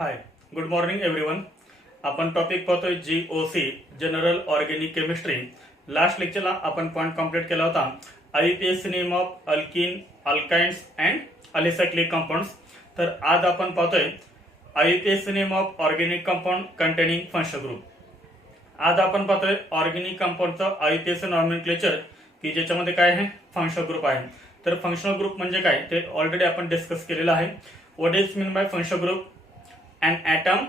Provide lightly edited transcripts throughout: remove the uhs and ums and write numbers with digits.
हाय, good morning everyone. आपण topic पाहतोय GOC general organic chemistry. Last लेक्चरला आपण पॉइंट कंप्लीट केला होता IUPAC name of alkene, alkynes and alicyclic compounds. तर आज आपण पाहतोय IUPAC name of organic compound containing functional group. आज आपण पाहतोय ऑर्गेनिक कंपाऊंडचं IUPAC नॉमेनक्लेचर की ज्याच्यामध्ये काय आहे, फंक्शनल ग्रुप आहे. तर फंक्शनल ग्रुप म्हणजे काय ते ऑलरेडी आपण डिस्कस केलेलं आहे. What is mean by functional group? An atom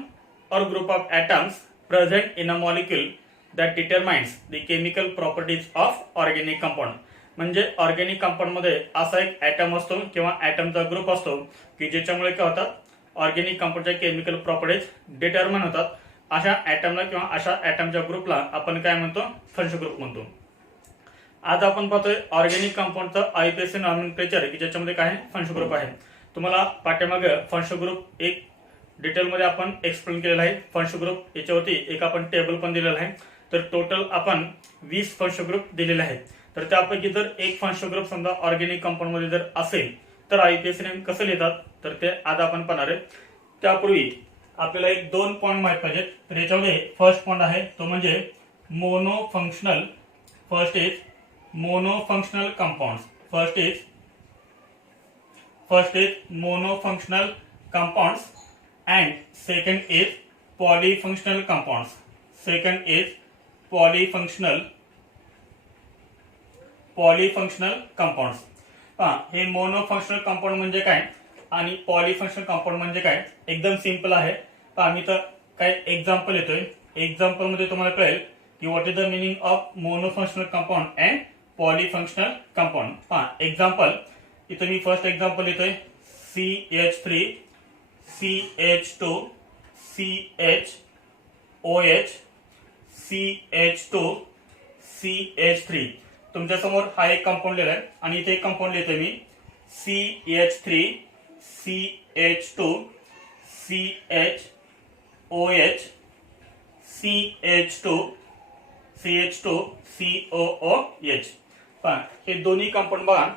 or group of atoms present in a molecule that determines the chemical properties of organic compound. म्हणजे ऑर्गेनिक कंपाऊंड मध्ये असा एक ऍटम असतो किंवा ऍटमचा ग्रुप असतो की ज्याच्यामुळे काय होतात, ऑर्गेनिक कंपाऊंडच्या केमिकल प्रॉपर्टीज डिटरमाइन होतात. अशा ऍटमला किंवा अशा ऍटमच्या ग्रुपला आपण काय म्हणतो, फंक्शनल ग्रुप म्हणतो. आज आपण पाहतोय ऑर्गेनिक कंपाऊंडचं IUPAC नॉमेनक्लेचर की ज्याच्यामध्ये काय फंक्शनल ग्रुप आहे. तुम्हाला पाठीमागे फंक्शनल ग्रुप एक डिटेलमध्ये आपण एक्सप्लेन केलेला आहे. फंक्शनल ग्रुप याच्यावरती एक आपण टेबल पण दिलेला आहे. तर टोटल आपण 20 फंक्शनल ग्रुप दिलेले आहेत. तर त्यापैकी जर एक फंक्शनल ग्रुप समजा ऑर्गेनिक कंपाऊंड मध्ये जर असेल तर IUPAC नेम कसं लिहितात तर ते आज आपण पाहणार आहे. त्यापूर्वी आपल्याला एक दोन पॉइंट माहित पाहिजेत. तर याच्यामध्ये फर्स्ट पॉइंट आहे तो म्हणजे mono functional. First is mono functional compounds. First is mono functional compounds and second is polyfunctional compounds. Second is polyfunctional compounds. हे मोनोफंक्शनल कंपाऊंड म्हणजे काय आणि पॉलीफंक्शनल कंपाऊंड म्हणजे काय, एकदम सिंपल आहे. आम्ही तर काय एक्झाम्पल येतोय. एक्झाम्पल मध्ये तुम्हाला कळेल की what is the meaning of monofunctional compound and polyfunctional compound. Example इथं मी फर्स्ट एक्झाम्पल येतोय CH3 CH2 CHOH CH2 CH3. तुमच्या समोर हा एक कंपाऊंड लिहिलाय आणि इथे एक कंपाऊंड लिहितोय मी CH3 CH2 CHOH CH2 COOH. हे दोन्ही कंपाऊंड बघा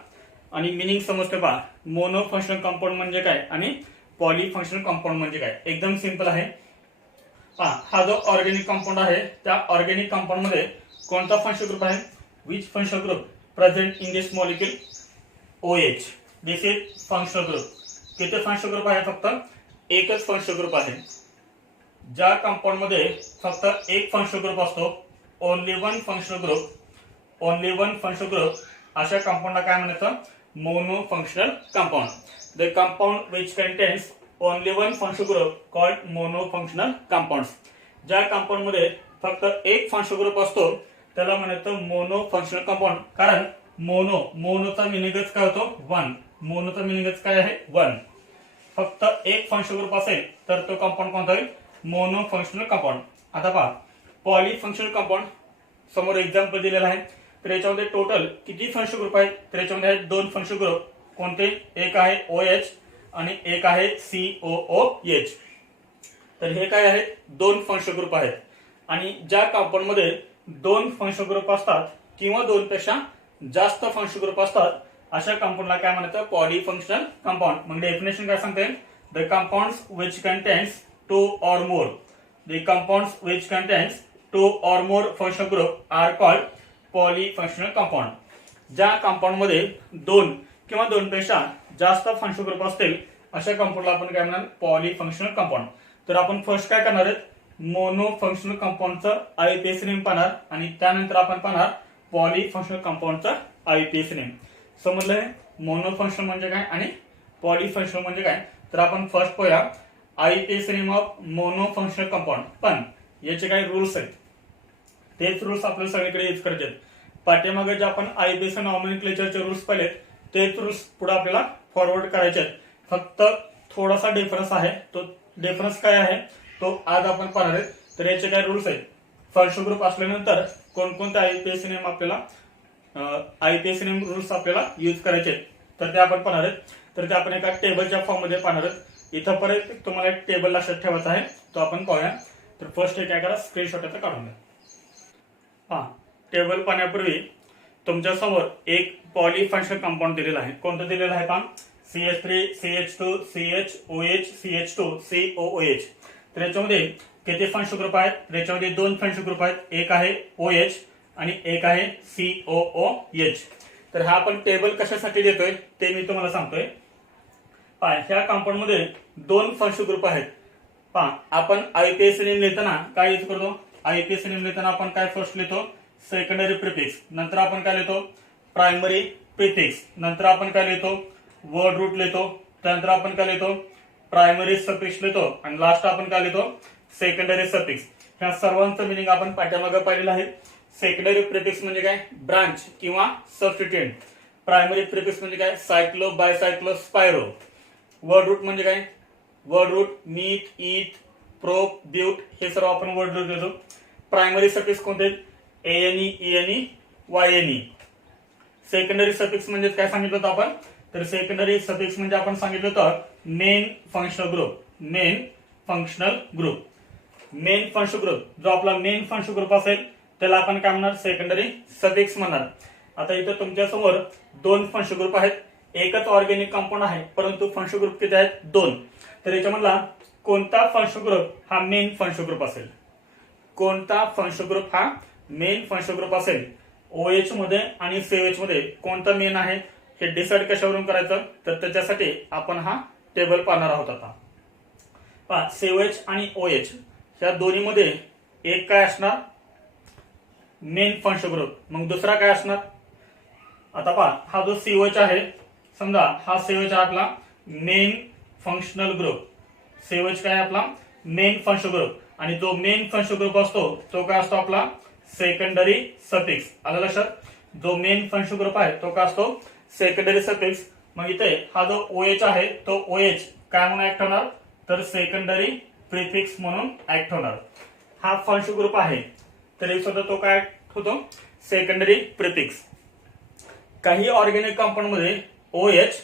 आणि मिनिंग समजते पहा. मोनोफंक्शनल कंपाऊंड म्हणजे काय आणि पॉलीफंक्शनल कंपाऊंड म्हणजे काय, एकदम सिंपल आहे. हा जो ऑर्गेनिक कंपाऊंड आहे त्या ऑर्गेनिक कंपाऊंड मध्ये कोणता फंक्शनल ग्रुप आहे, which functional group present in this molecule OH. This is functional group. किती फंक्शनल ग्रुप आहे, फक्त एकच फंक्शनल ग्रुप आहे. ज्या कंपाऊंड मध्ये फक्त एक फंक्शनल ग्रुप असतो, ओनली वन फंक्शनल ग्रुप, अशा कंपाऊंडला काय म्हणायचं, मोनोफंक्शनल compound. The compound which contains only one functional group called monofunctional compounds. ज्या कंपाऊंड मध्ये फक्त एक फंक्शनल ग्रुप असतो त्याला म्हणायचं मोनोफंक्शनल कंपाऊंड. कारण मोनोचा मिनिंगच काय होतो, वन. मोनोचा मिनिंगच काय आहे, वन. फक्त एक फंक्शनल ग्रुप असेल तर तो कंपाऊंड कोणता होईल, मोनोफंक्शनल कंपाऊंड. आता पहा पॉलीफंक्शनल कंपाऊंड समोर एक्झाम्पल दिलेला आहे. तर याच्यामध्ये टोटल किती फंक्शनल ग्रुप आहेत, तर याच्यामध्ये आहेत दोन फंक्शनल ग्रुप. कोणते, एक आहे OH आणि एक आहे COOH. तर हे काय आहेत, दोन फंक्शनल ग्रुप आहेत. आणि ज्या कंपाऊंड मध्ये दोन फंक्शनल ग्रुप असतात किंवा दोन पेक्षा जास्त फंक्शनल ग्रुप असतात अशा कंपाऊंडला काय म्हणायचं, पॉलीफंक्शनल कंपाऊंड. मग डेफिनेशन काय सांगते, the compounds which contains two or more functional group are called polyfunctional compound. ज्या कंपाऊंड मध्ये दोन किंवा दोन पेक्षा जास्त फंक्शनल ग्रुप असतील अशा कंपाऊंडला आपण काय म्हणणार, पॉलीफंक्शनल कंपाऊंड. तर आपण फर्स्ट काय करणार आहेत, मोनोफंक्शनल कंपाऊंडचं IUPAC नेम पाहणार आणि त्यानंतर आपण पाहणार पॉलीफंक्शनल कंपाऊंडचं IUPAC नेम. समजलंय मोनोफंक्शनल म्हणजे काय आणि पॉलीफंक्शनल म्हणजे काय. तर आपण फर्स्ट पाहूया IUPAC name of monofunctional compound. पण याचे काही रूल्स आहेत, तेच रूल्स आपल्याला सगळीकडे यूज करायचे आहेत. पाठीमागे जे आपण IUPAC नॉमेनक्लेचरचे रूल्स पाहिलेत तेच रूल्स पुढे आपल्याला फॉरवर्ड करायचे आहेत. फक्त थोडासा डिफरन्स आहे. तो डिफरन्स काय आहे तो आज आपण पाहणार आहे. तर याचे काय रूल्स आहेत, फंक्शनल ग्रुप असल्यानंतर कोणकोणते IUPAC नेम रूल्स आपल्याला यूज करायचे आहेत तर ते आपण पाहणार आहेत. तर ते आपण एका टेबलच्या फॉर्म मध्ये पाहणार आहेत. इथं परत तुम्हाला एक टेबल लक्षात ठेवायचा आहे, तो आपण पाहूया. तर फर्स्ट काय करा, स्क्रीनशॉट याचा काढून घ्या. टेबल पाहण्यापूर्वी तुमच्या समोर एक पॉलीफंक्शनल कंपाऊंड दिलेला आहे. कोणतं दिलेलं आहे पहा, CH3 CH2 CHOH CH2 COOH. तर याच्यामध्ये किती फंक्शनल ग्रुप आहेत? तर याच्यामध्ये दोन फंक्शनल ग्रुप आहेत, एक आहे OH आणि एक आहे COOH. तर हा आपण टेबल कशासाठी देतोय ते मी तुम्हाला सांगतोय. पहा, ह्या कंपाऊंड मध्ये दोन फंक्शनल ग्रुप आहेत. पहा, आपण IUPAC नेम लिहिताना काय यूज करतो? IUPAC नेम लिहिताना आपण काय फर्स्ट लिहितो? Secondary prefix. नंतर आपण काय लिहितो? Primary prefix. नंतर आपण काय लिहितो? वर्ड रूट लिहितो. त्यानंतर आपण काय लिहितो? प्रायमरी सफिक्स लिहितो आणि लास्ट आपण काय लिहितो? Secondary suffix. ह्या सर्वांचं मिनिंग आपण पाठ्यामागे पाहिलेलं आहे. सेकंडरी प्रिफिक्स म्हणजे काय? ब्रांच किंवा सबस्टिट्यूएंट. प्रायमरी प्रिफिक्स म्हणजे काय? सायक्लो, बायसायक्लो, स्पायरो. वर्ड रूट म्हणजे काय? Word root meth, eth, prop, but हे सर्व आपण वर्ड रूट देतो. प्रायमरी सफिक्स कोणते? ANE, ENE, YNE. Secondary suffix म्हणजे काय सांगितलं होतं आपण? तर सेकंडरी सफिक्स म्हणजे आपण सांगितलं होतं main functional group. Main functional group. Main functional group जो आपला मेन फंक्शनल ग्रुप असेल त्याला आपण काय म्हणणार? सेकंडरी सफिक्स म्हणणार. आता इथं तुमच्या समोर दोन फंक्शनल ग्रुप आहेत. एकच ऑर्गेनिक कंपाऊंड आहे परंतु फंक्शनल ग्रुप किती आहेत? दोन. तर याच्यामधला कोणता फंक्शनल ग्रुप हा मेन फंक्शनल ग्रुप असेल? कोणता फंक्शनल ग्रुप हा मेन फंक्शनल ग्रुप असेल? OH मध्ये आणि COH मध्ये कोणता मेन आहे हे डिसाइड कशावरून करायचं? तर त्याच्यासाठी आपण हा टेबल पाहणार आहोत. आता पहा, COH आणि OH ह्या दोन्ही मध्ये एक काय असणार? Main functional group. मग दुसरा काय असणार? आता पहा, हा जो COH आहे, समजा हा COH आहे आपला मेन फंक्शनल ग्रुप. COH काय आहे आपला? Main functional group. आणि जो मेन फंक्शनल ग्रुप असतो तो काय असतो आपला? Secondary suffix. आलं लक्षात? जो मेन फंक्शनल ग्रुप आहे तो काय असतो? Secondary suffix. मग इथे हा जो OH आहे तो OH काय म्हणून ऍक्ट होणार? तर सेकंडरी प्रिफिक्स म्हणून ऍक्ट होणार. हा फंक्शनल ग्रुप आहे तरी सुद्धा तो काय होतो? Secondary prefix. काही ऑर्गेनिक कंपाऊंड मध्ये OH,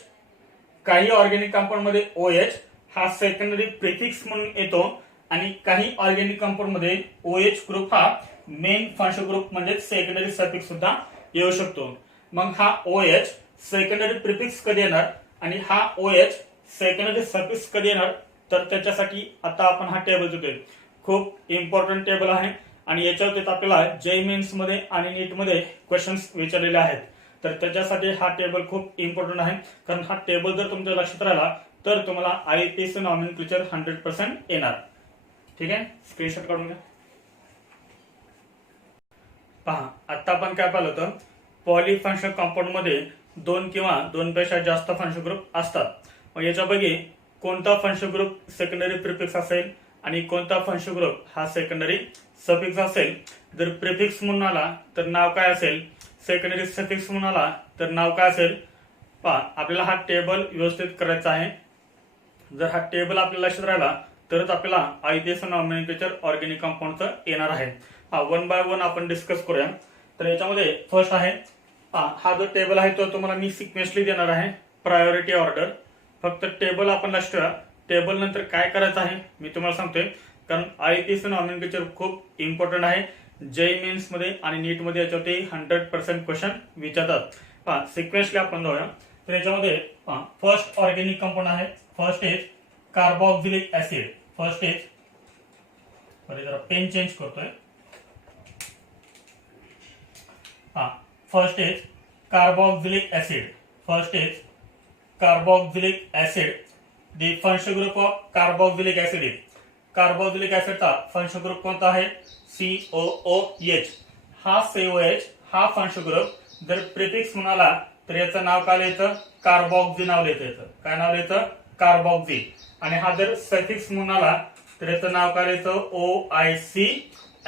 काही ऑर्गेनिक कंपाऊंड मध्ये OH हा सेकंडरी प्रिफिक्स म्हणून येतो आणि काही ऑर्गेनिक कंपाऊंड मध्ये OH ग्रुप हा मेन फंक्शनल ग्रुप म्हणजे सेकंडरी सफिक्स सुद्धा येऊ शकतो. मग हा OH सेकंडरी प्रिफिक्स कधी येणार आणि हा OH सेकंडरी सफिक्स कधी येणार? तर त्याच्यासाठी आता आपण हा टेबल देतोय. खूप इम्पॉर्टंट टेबल आहे आणि याच्यावरती आपल्याला JEE मेन्स मध्ये आणि नीट मध्ये क्वेश्चन्स विचारलेले आहेत. तर त्याच्यासाठी हा टेबल खूप इम्पॉर्टंट आहे. कारण हा टेबल जर तुमच्या लक्षात राहिला तर तुम्हाला IUPAC नॉमेनक्लेचर 100% येणार. ठीक आहे, स्क्रीनशॉट काढून घ्या. पहा, आता आपण काय पाहिलं होतं? पॉलीफंक्शनल कंपाऊंड मध्ये दोन किंवा दोनपेक्षा जास्त फंक्शनल ग्रुप असतात. मग याच्यापैकी कोणता फंक्शनल ग्रुप सेकंडरी प्रिफिक्स असेल आणि कोणता फंक्शनल ग्रुप हा सेकंडरी सफिक्स असेल? जर प्रिफिक्स म्हणून आला तर नाव काय असेल? सेकंडरी सफिक्स म्हणून आला तर नाव काय असेल? पहा, आपल्याला हा टेबल व्यवस्थित करायचा आहे. जर हा टेबल आपल्याला लक्षात राहिला तरच आपल्याला IUPAC नॉमेनक्लेचर ऑर्गेनिक कंपाऊंडचं येणार आहे. हा वन बाय वन आपण डिस्कस करूया. तर याच्यामध्ये फर्स्ट आहे, हा जो टेबल आहे तो तुम्हाला मी सिक्वेन्सली देणार आहे, प्रायोरिटी ऑर्डर. फक्त टेबल आपण लक्षात ठेवा. टेबल नंतर काय करायचं आहे मी तुम्हाला सांगतोय, कारण IUPAC नॉमेनक्लेचर खूप इम्पॉर्टंट आहे. JEE मेन्स मध्ये आणि नीट मध्ये याच्यावरती 100% क्वेश्चन विचारतात. पहा, सिक्वेन्सली आपण जाऊया. तर याच्यामध्ये फर्स्ट ऑर्गेनिक कंपाऊंड आहे. First is carboxylic acid. First is, जरा पेन चेंज करतोय. First is carboxylic acid. First is carboxylic acid. The functional group of carboxylic acid is, carboxylic ऍसिडचा फंक्शनल ग्रुप कोणता आहे? COOH. हा COH हा functional group जर prefix म्हणाला तर याचं नाव काय लिहायचं? कार्बोक्सी नाव लिहायचं. काय नाव लिहायचं? कार्बोक्सी. आणि हा जर सफिक्स म्हणाला तर याचं नाव काय लिहायचं? OIC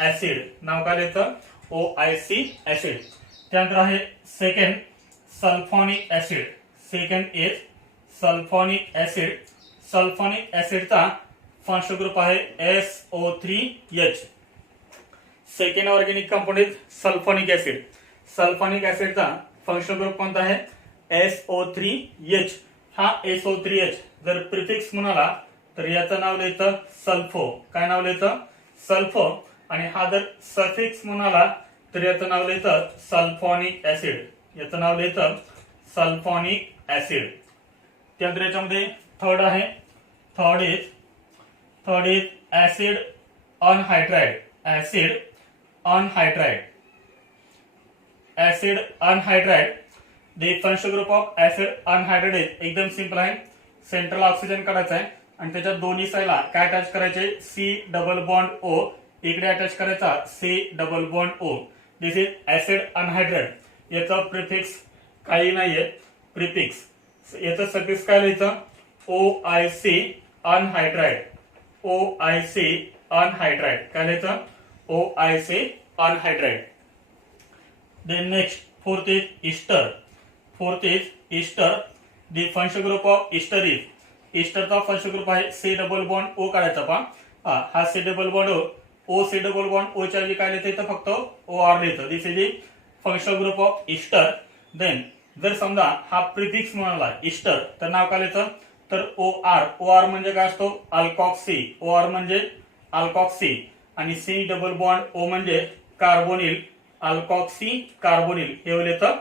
acid. नाव काय लिहायचं? OIC acid. त्यानंतर आहे second sulphonic acid. Second is sulphonic acid. Sulphonic ऍसिडचा फंक्शनल ग्रुप आहे SO3H. Second organic compound is sulphonic acid. Sulphonic ऍसिडचा फंक्शनल ग्रुप कोणता आहे? SO3H. हा SO3H जर प्रिफिक्स म्हणाला तर याचं नाव लिहायचं सल्फो. काय नाव लिहायचं? सल्फो. आणि हा जर सफिक्स म्हणाला तर याचं नाव लिहायचं सल्फोनिक ऍसिड. याचं नाव लिहायचं सल्फोनिक ऍसिड. त्यानंतर याच्यामध्ये third is acid anhydride the functional group of acid anhydride is एकदम सिंपल आहे. सेंट्रल ऑक्सिजन काढायचा आहे आणि त्याच्या दोन्ही साईडला काय अटॅच करायचे सी डबल बॉन्ड ओ, इकडे अटॅच करायचा C double bond O. This is acid anhydride. याचा प्रिफिक्स काही नाहीये, प्रिफिक्स याचा सफिक्स काय लिहायचं OIC अनहायड्राइड, OIC अनहायड्राइड. काय लिहायचं OIC anhydride. Then next fourth is ester. The functional group of ester is, ईस्टरचा फंक्शनल ग्रुप आहे सी डबल बॉन्ड ओ काढायचा पहा. हा C double bond O, C double bond O च्या ऐवजी काय लिहितं इथं फक्त OR लिहितं. This is the functional group of ester. Then जर समजा हा प्रिफिक्स म्हणाला ईस्टर तर नाव काय लिहायचं तर OR म्हणजे काय असतो अल्कॉक्सी, OR म्हणजे अल्कॉक्सी आणि सी डबल बॉन्ड ओ म्हणजे कार्बोनिल, अल्कॉक्सी कार्बोनिल हे लिहितं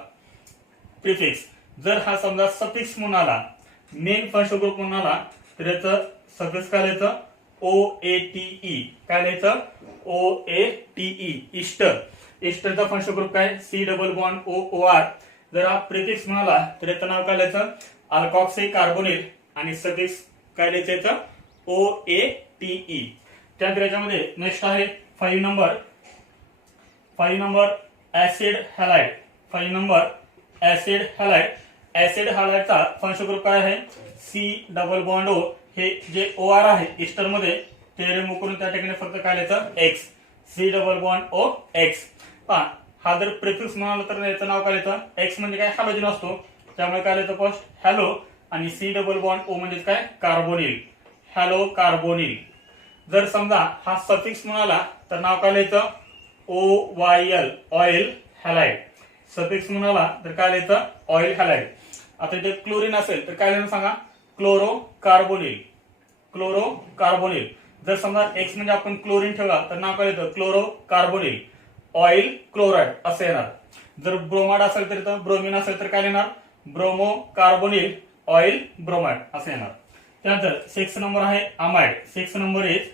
प्रिफिक्स. जर हा समजा सफिक्स म्हणाला, मेन फंक्शनल ग्रुप म्हणाला तर याचं सफिक्स काय लिहायचं OATE. काय लिहायचं OATE ईस्टर. ईस्टरचा फंक्शनल ग्रुप काय सी डबल बॉन्ड OR. जर हा प्रिफिक्स म्हणाला तर याचं नाव काय लिहायचं अल्कॉक्सी कार्बोनिल आणि सफिक्स काय लिहायचं याचं OATE. त्यानंतर याच्यामध्ये नेक्स्ट आहे 5 number acid halide. 5 number acid halide. Acid हॅलाइडचा फंक्शनल ग्रुप काय आहे सी डबल बॉन्ड ओ. हे जे OR आहे ईस्टर मध्ये ते रिमूव्ह करून त्या ठिकाणी फक्त काय लिहायचं X, C double bond O X. हा जर प्रिफिक्स म्हणाला तर याचं नाव काय लिहायचं X म्हणजे काय हॅलोजन असतो त्यामुळे काय लिहायचं फर्स्ट हॅलो आणि सी डबल बॉन्ड O म्हणजे काय कार्बोनिल, हॅलो कार्बोनिल. जर समजा हा सफिक्स म्हणाला तर नाव काय लिहायचं OYL ऑइल हॅलाइड. सफिक्स म्हणाला तर काय लिहायचं ऑइल हॅलाइड. आता इथे क्लोरीन असेल तर काय लिहायचं सांगा क्लोरो कार्बोनिल. जर समजा X म्हणजे आपण क्लोरीन ठेवला तर नाव काय लिहायचं क्लोरो कार्बोनिल, ऑइल क्लोराइड असं येणार. जर ब्रोमाइड असेल तर इथं ब्रोमिन असेल तर काय लिहिणार ब्रोमो कार्बोनिल, ऑइल ब्रोमाइड असं येणार. त्यानंतर 6 नंबर आहे अमाइड. 6 number is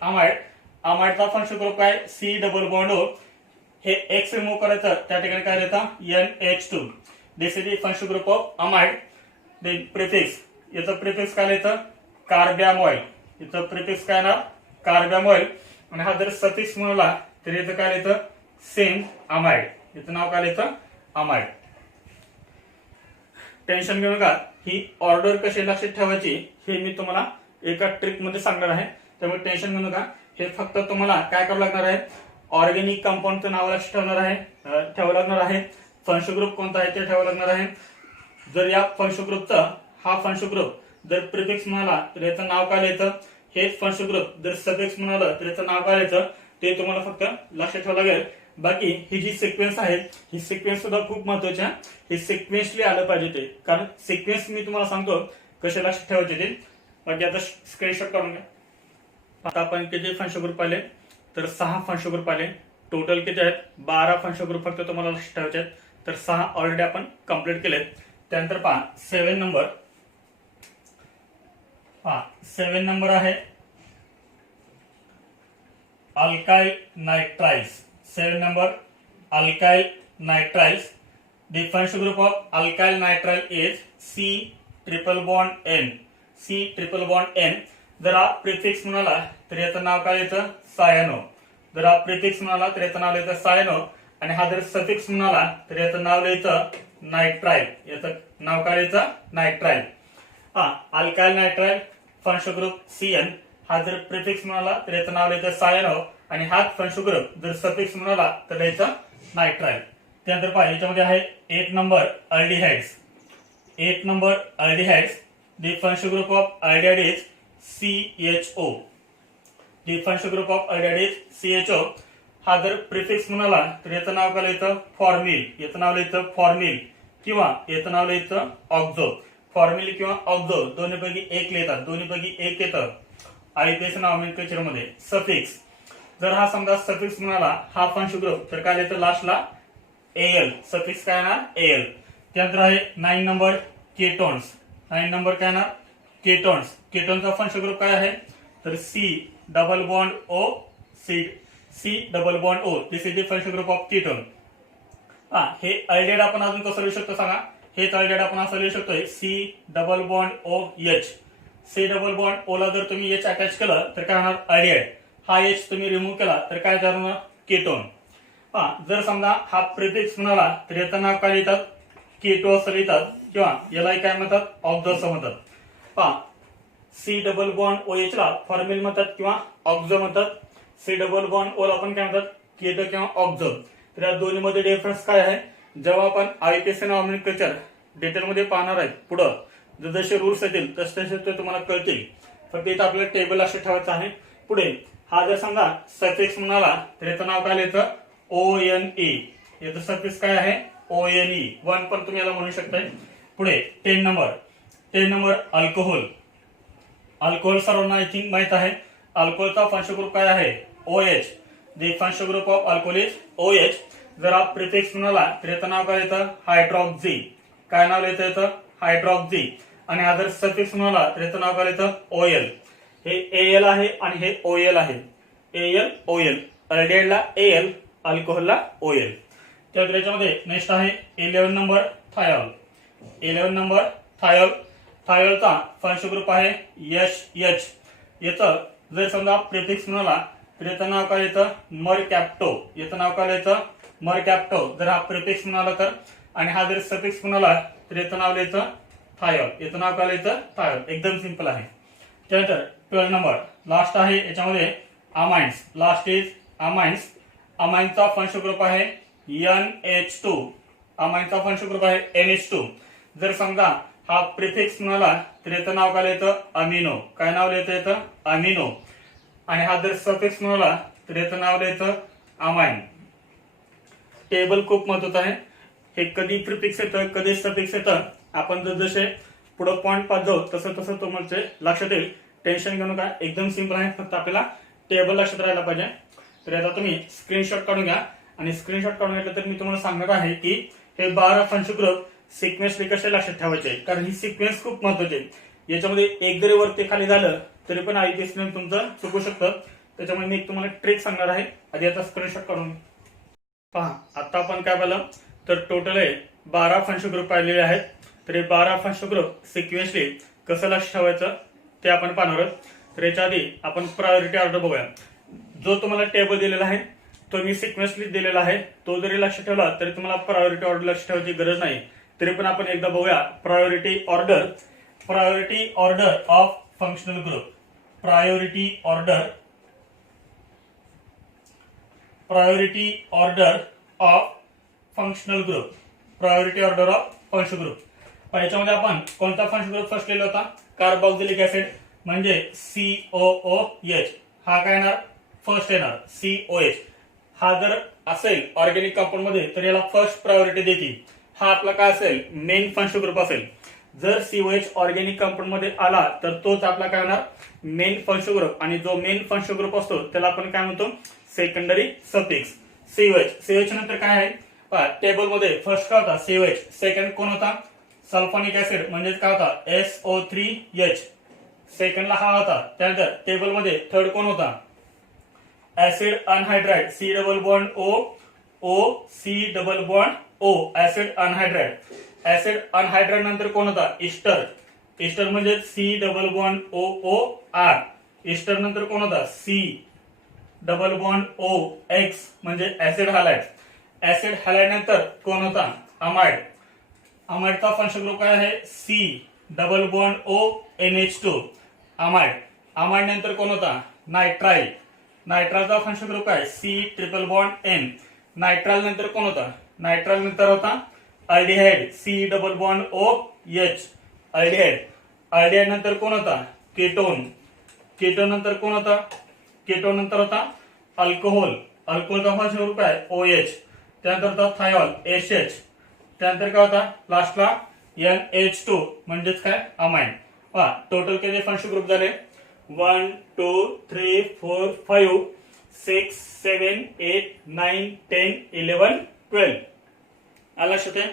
amide. अमाइडचा फंक्शनल ग्रुप काय सी डबल बॉन्ड O. हे X रिमूव्ह करायचं त्या ठिकाणी काय लिहिता NH2. This is the functional group of amide. Then prefix, याचं प्रिफिक्स काय लिहायचं कार्बॅमॉइल. याचं प्रिफिक्स काय ना कार्बॅमॉइल. आणि हा जर सफिक्स म्हणाला तर याचं काय लिहायचं सेम अमाइड. याचं नाव काय लिहायचं अमाइड. टेन्शन घेऊ नका, ही ऑर्डर कशी लक्षात ठेवायची हे मी तुम्हाला एका ट्रिक मध्ये सांगणार आहे, त्यामुळे टेन्शन घेऊ नका. हे फक्त तुम्हाला काय करावं लागणार आहे ऑर्गॅनिक कंपाऊंडचं नाव लक्षात ठेवावं लागणार आहे. फंक्शनल ग्रुप कोणता आहे ते ठेवावं लागणार आहे. जर या फंक्शनल ग्रुपचा हा फंक्शनल ग्रुप जर प्रिफिक्स म्हणाला तर याचं नाव काय लिहायचं, हेच फंक्शनल ग्रुप जर सफिक्स म्हणाला तर याचं नाव काय लिहायचं ते तुम्हाला फक्त लक्षात ठेवावं लागेल. बाकी ही जी सिक्वेन्स आहे ही सिक्वेन्स सुद्धा खूप महत्वाची आहे. हे सिक्वेन्सली आलं पाहिजे ते, कारण सिक्वेन्स मी तुम्हाला सांगतो कसे लक्षात ठेवायचे ते. बाकी आता स्क्रीनशॉट काढून घ्या. आता आपण किती फंक्शनल ग्रुप आले तर 6 फंक्शनल ग्रुप आले. टोटल किती आहेत 12 फंक्शनल ग्रुप फक्त तुम्हाला लक्षात ठेवायचे आहेत. तर 6 ऑलरेडी आपण कंप्लीट केलेत. त्यानंतर पहा 7 नंबर आहे alkyl nitriles. 7 number alkyl nitriles. The functional group of alkyl nitrile is C triple bond N. जर हा प्रिफिक्स म्हणाला तर याचं नाव काय येतं सायनो. जर हा प्रिफिक्स म्हणाला तर याचं नाव लिहायचं सायनो. आणि हा जर सफिक्स म्हणाला तर याचं नाव लिहायचं नाइट्राइल. याचं नाव काय लिहायचं nitrile. Alkyl nitrile functional group CN. हा जर प्रिफिक्स म्हणाला तर याचं नाव लिहायचं सायनो आणि हाच फंक्शनल ग्रुप जर सफिक्स म्हणाला तर लिहायचं नाइट्राइल. त्यानंतर पहा याच्यामध्ये आहे 8 number aldehydes. The functional group of aldehyde is CHO. The functional group of aldehyde is CHO. हा जर प्रिफिक्स म्हणाला तर याचं नाव काय लिहायचं फॉर्मिल. याचं नाव लिहायचं फॉर्मिल किंवा याचं नाव लिहायचं ऑक्झो. फॉर्मिल किंवा ऑक्झो दोन्हीपैकी एक लिहितात, दोन्हीपैकी एक येतं IPS नॉमेनक्लेचर मध्ये. सफिक्स जर हा समजा सफिक्स म्हणाला हा फंक्शनल ग्रुप तर काय लिहायचं लास्टला AL. सफिक्स काय ना AL. त्यानंतर आहे 9 नंबर केटॉन्स. 9 नंबर काय येणार केटॉन्स. केटॉनचा फंक्शन ग्रुप काय आहे तर C double bond O C double bond O. This is the function group of ketone. हे अल्डेड आपण अजून कसं लिहू शकतो सांगा. हेच अल्डेड आपण असं लिहू शकतोय C double bond O H. C double bond O ला जर तुम्ही एच अटॅच केलं तर काय होणार अल्डेड. हा एच तुम्ही रिमूव्ह केला तर काय होणार केटोन. जर समजा हा प्रिफिक्स म्हणाला तर याचं नाव काय लिहितात केटो असं लिहितात किंवा याला काय म्हणतात ऑक्झो असं म्हणतात. C double bond O H ला फॉर्म्युल म्हणतात किंवा ऑक्झो म्हणतात. सी डबल बॉन्ड ओ ला आपण काय म्हणतात केटो किंवा ऑक्झो. तर या दोन्ही मध्ये डिफरन्स काय आहे जेव्हा आपण आयपीएससी नॉमेनक्लेचर डिटेल मध्ये पाहणार आहे पुढं जसे रूल्स येतील तसे ते तुम्हाला कळतील. फक्त इथं आपल्याला टेबल असं ठेवायचं आहे. पुढे हा जर समजा सफिक्स म्हणाला तर याचं नाव काय लिहायचं ONE. याचं सफिक्स काय आहे ONE. 1 पण तुम्ही याला म्हणू शकताय. पुढे 10 नंबर अल्कोहोल. अल्कोहोल सर्वांना आय थिंक माहित आहे. अल्कोहोलचा फंक्शन ग्रुप काय आहे OH. The function group of alcohol is OH. जर आप प्रिफिक्स म्हणाला तर याचं नाव काय येतं हायड्रॉक्झी. काय नाव लिहितं याचं हायड्रॉक्झी. आणि हा जर सफिक्स म्हणाला तर याचं नाव काय येतं OL. हे AL आहे आणि हे OL आहे. AL OL. अल्डेडला AL अल्कोहोलला OL. त्यानंतर याच्यामध्ये नेक्स्ट आहे 11 नंबर थायॉल. 11 नंबर थायॉल. थायॉलचा फंक्शन ग्रुप आहे HH. याचं जर समजा प्रिफिक्स म्हणाला तर याचं नाव काय येतं मरकॅप्टो. याचं नाव काय येतं मरकॅप्टो. जर हा प्रिफिक्स म्हणाला तर आणि हा जर सफिक्स म्हणाला तर याचं नाव लिहायचं थायॉल. याचं नाव काय लिहायचं थायॉल. एकदम सिंपल आहे. त्यानंतर 12 नंबर लास्ट आहे याच्यामध्ये अमाइन्स. Last is amines. अमाइनचा फंक्शन ग्रुप आहे NH2. अमाइनचा फंक्शन ग्रुप आहे NH2. जर समजा हा प्रिफिक्स म्हणाला तर याचं नाव काय लिहायचं अमिनो. काय नाव लिहितं येतं अमिनो. आणि हा जर सफिक्स म्हणाला तर याचं नाव लिहायचं अमाइन. टेबल खूप महत्वाचं आहे. हे कधी प्रिफिक्स येतं कधी सफिक्स येतं आपण जर जसे पुढे पॉइंट पाहत जाऊ तसं तसं तुम्हाला लक्षात येईल. टेन्शन घेऊ नका. एकदम सिंपल आहे. फक्त आपल्याला टेबल लक्षात राहायला पाहिजे. तर आता तुम्ही स्क्रीनशॉट काढून घ्या आणि स्क्रीनशॉट काढून घेतलं तर मी तुम्हाला सांगणार आहे की हे 12 फंक्शन ग्रुप सिक्वेन्सली कसे लक्षात ठेवायचे. कारण ही सिक्वेन्स खूप महत्वाची आहे. याच्यामध्ये एक जरी वरती खाली झालं तरी पण आयपीएस तुमचं चुकू शकतं. त्याच्यामुळे मी तुम्हाला ट्रिक सांगणार आहे. आधी आता स्क्रीनशॉट काढून पहा. आता आपण काय पाहिलं तर टोटल आहे 12 फंक्शन ग्रुप पाहिलेले आहेत. तर हे 12 फंक्शन ग्रुप सिक्वेन्सली कसं लक्ष ठेवायचं ते आपण पाहणार आहोत. तर याच्या आधी आपण प्रायोरिटी ऑर्डर बघूया. जो तुम्हाला टेबल दिलेला आहे तो मी सिक्वेन्सली दिलेला आहे. तो जरी लक्ष ठेवला तरी तुम्हाला प्रायोरिटी ऑर्डर लक्ष ठेवायची गरज नाही. तरी पण आपण एकदा बघूया priority order. Priority order of functional group. Priority order of functional group. Priority order of function group. याच्यामध्ये आपण कोणता फंक्शन ग्रुप फर्स्ट लिहिला होता कार्बोक्सिलिक ऍसिड म्हणजे COOH. हा काय येणार फर्स्ट येणार COH. हा जर असेल ऑर्गॅनिक कंपाऊंड मध्ये तर याला फर्स्ट प्रायोरिटी देतील. हा आपला काय असेल मेन फंक्शन ग्रुप असेल. जर COH ऑर्गॅनिक कंपाऊंड मध्ये आला तर तोच आपला काय होणार मेन फंक्शन ग्रुप. आणि जो मेन फंक्शन ग्रुप असतो त्याला आपण काय म्हणतो सेकंडरी सफिक्स. COH नंतर काय आहे पहा टेबल मध्ये फर्स्ट काय होता COH. सेकंड कोण होता सल्फोनिक ऍसिड म्हणजेच काय होता SO3H. सेकंडला हा होता. त्यानंतर टेबल मध्ये थर्ड कोण होता acid anhydride C double bond O C double bond O acid anhydride. Acid anhydride नंतर कोण होता इस्टर. इस्टर म्हणजे C double bond OOR. Ester नंतर कोण होता C डबल बॉन्ड OX म्हणजे ऍसिड हॅलाइड. ऍसिड हॅलाइड नंतर कोण होता अमाइड. अमाइडचा फंक्शन ग्रुप काय आहे C double bond ONH2 amide. Amide नंतर कोण होता नायट्राइल. नायट्रालचा फंक्शन ग्रुप आहे C ट्रिपल बॉन्ड N. नायट्राल नंतर कोण होता नायट्राल नंतर होता aldehyde C double bond OH aldehyde. Aldehyde नंतर कोण होता केटोन. केटोन नंतर कोण होता केटोन नंतर होता अल्कोहोल. अल्कोहोलचा फंक्शन ग्रुप आहे OH. त्यानंतर होता थायॉल HH. त्यानंतर काय होता लास्टला NH2 म्हणजेच काय अमाइन. पहा टोटल किती फंक्शन ग्रुप झाले 1 2 3 4 5 6 7 8 9 10 11 12. आला लक्षात आहे.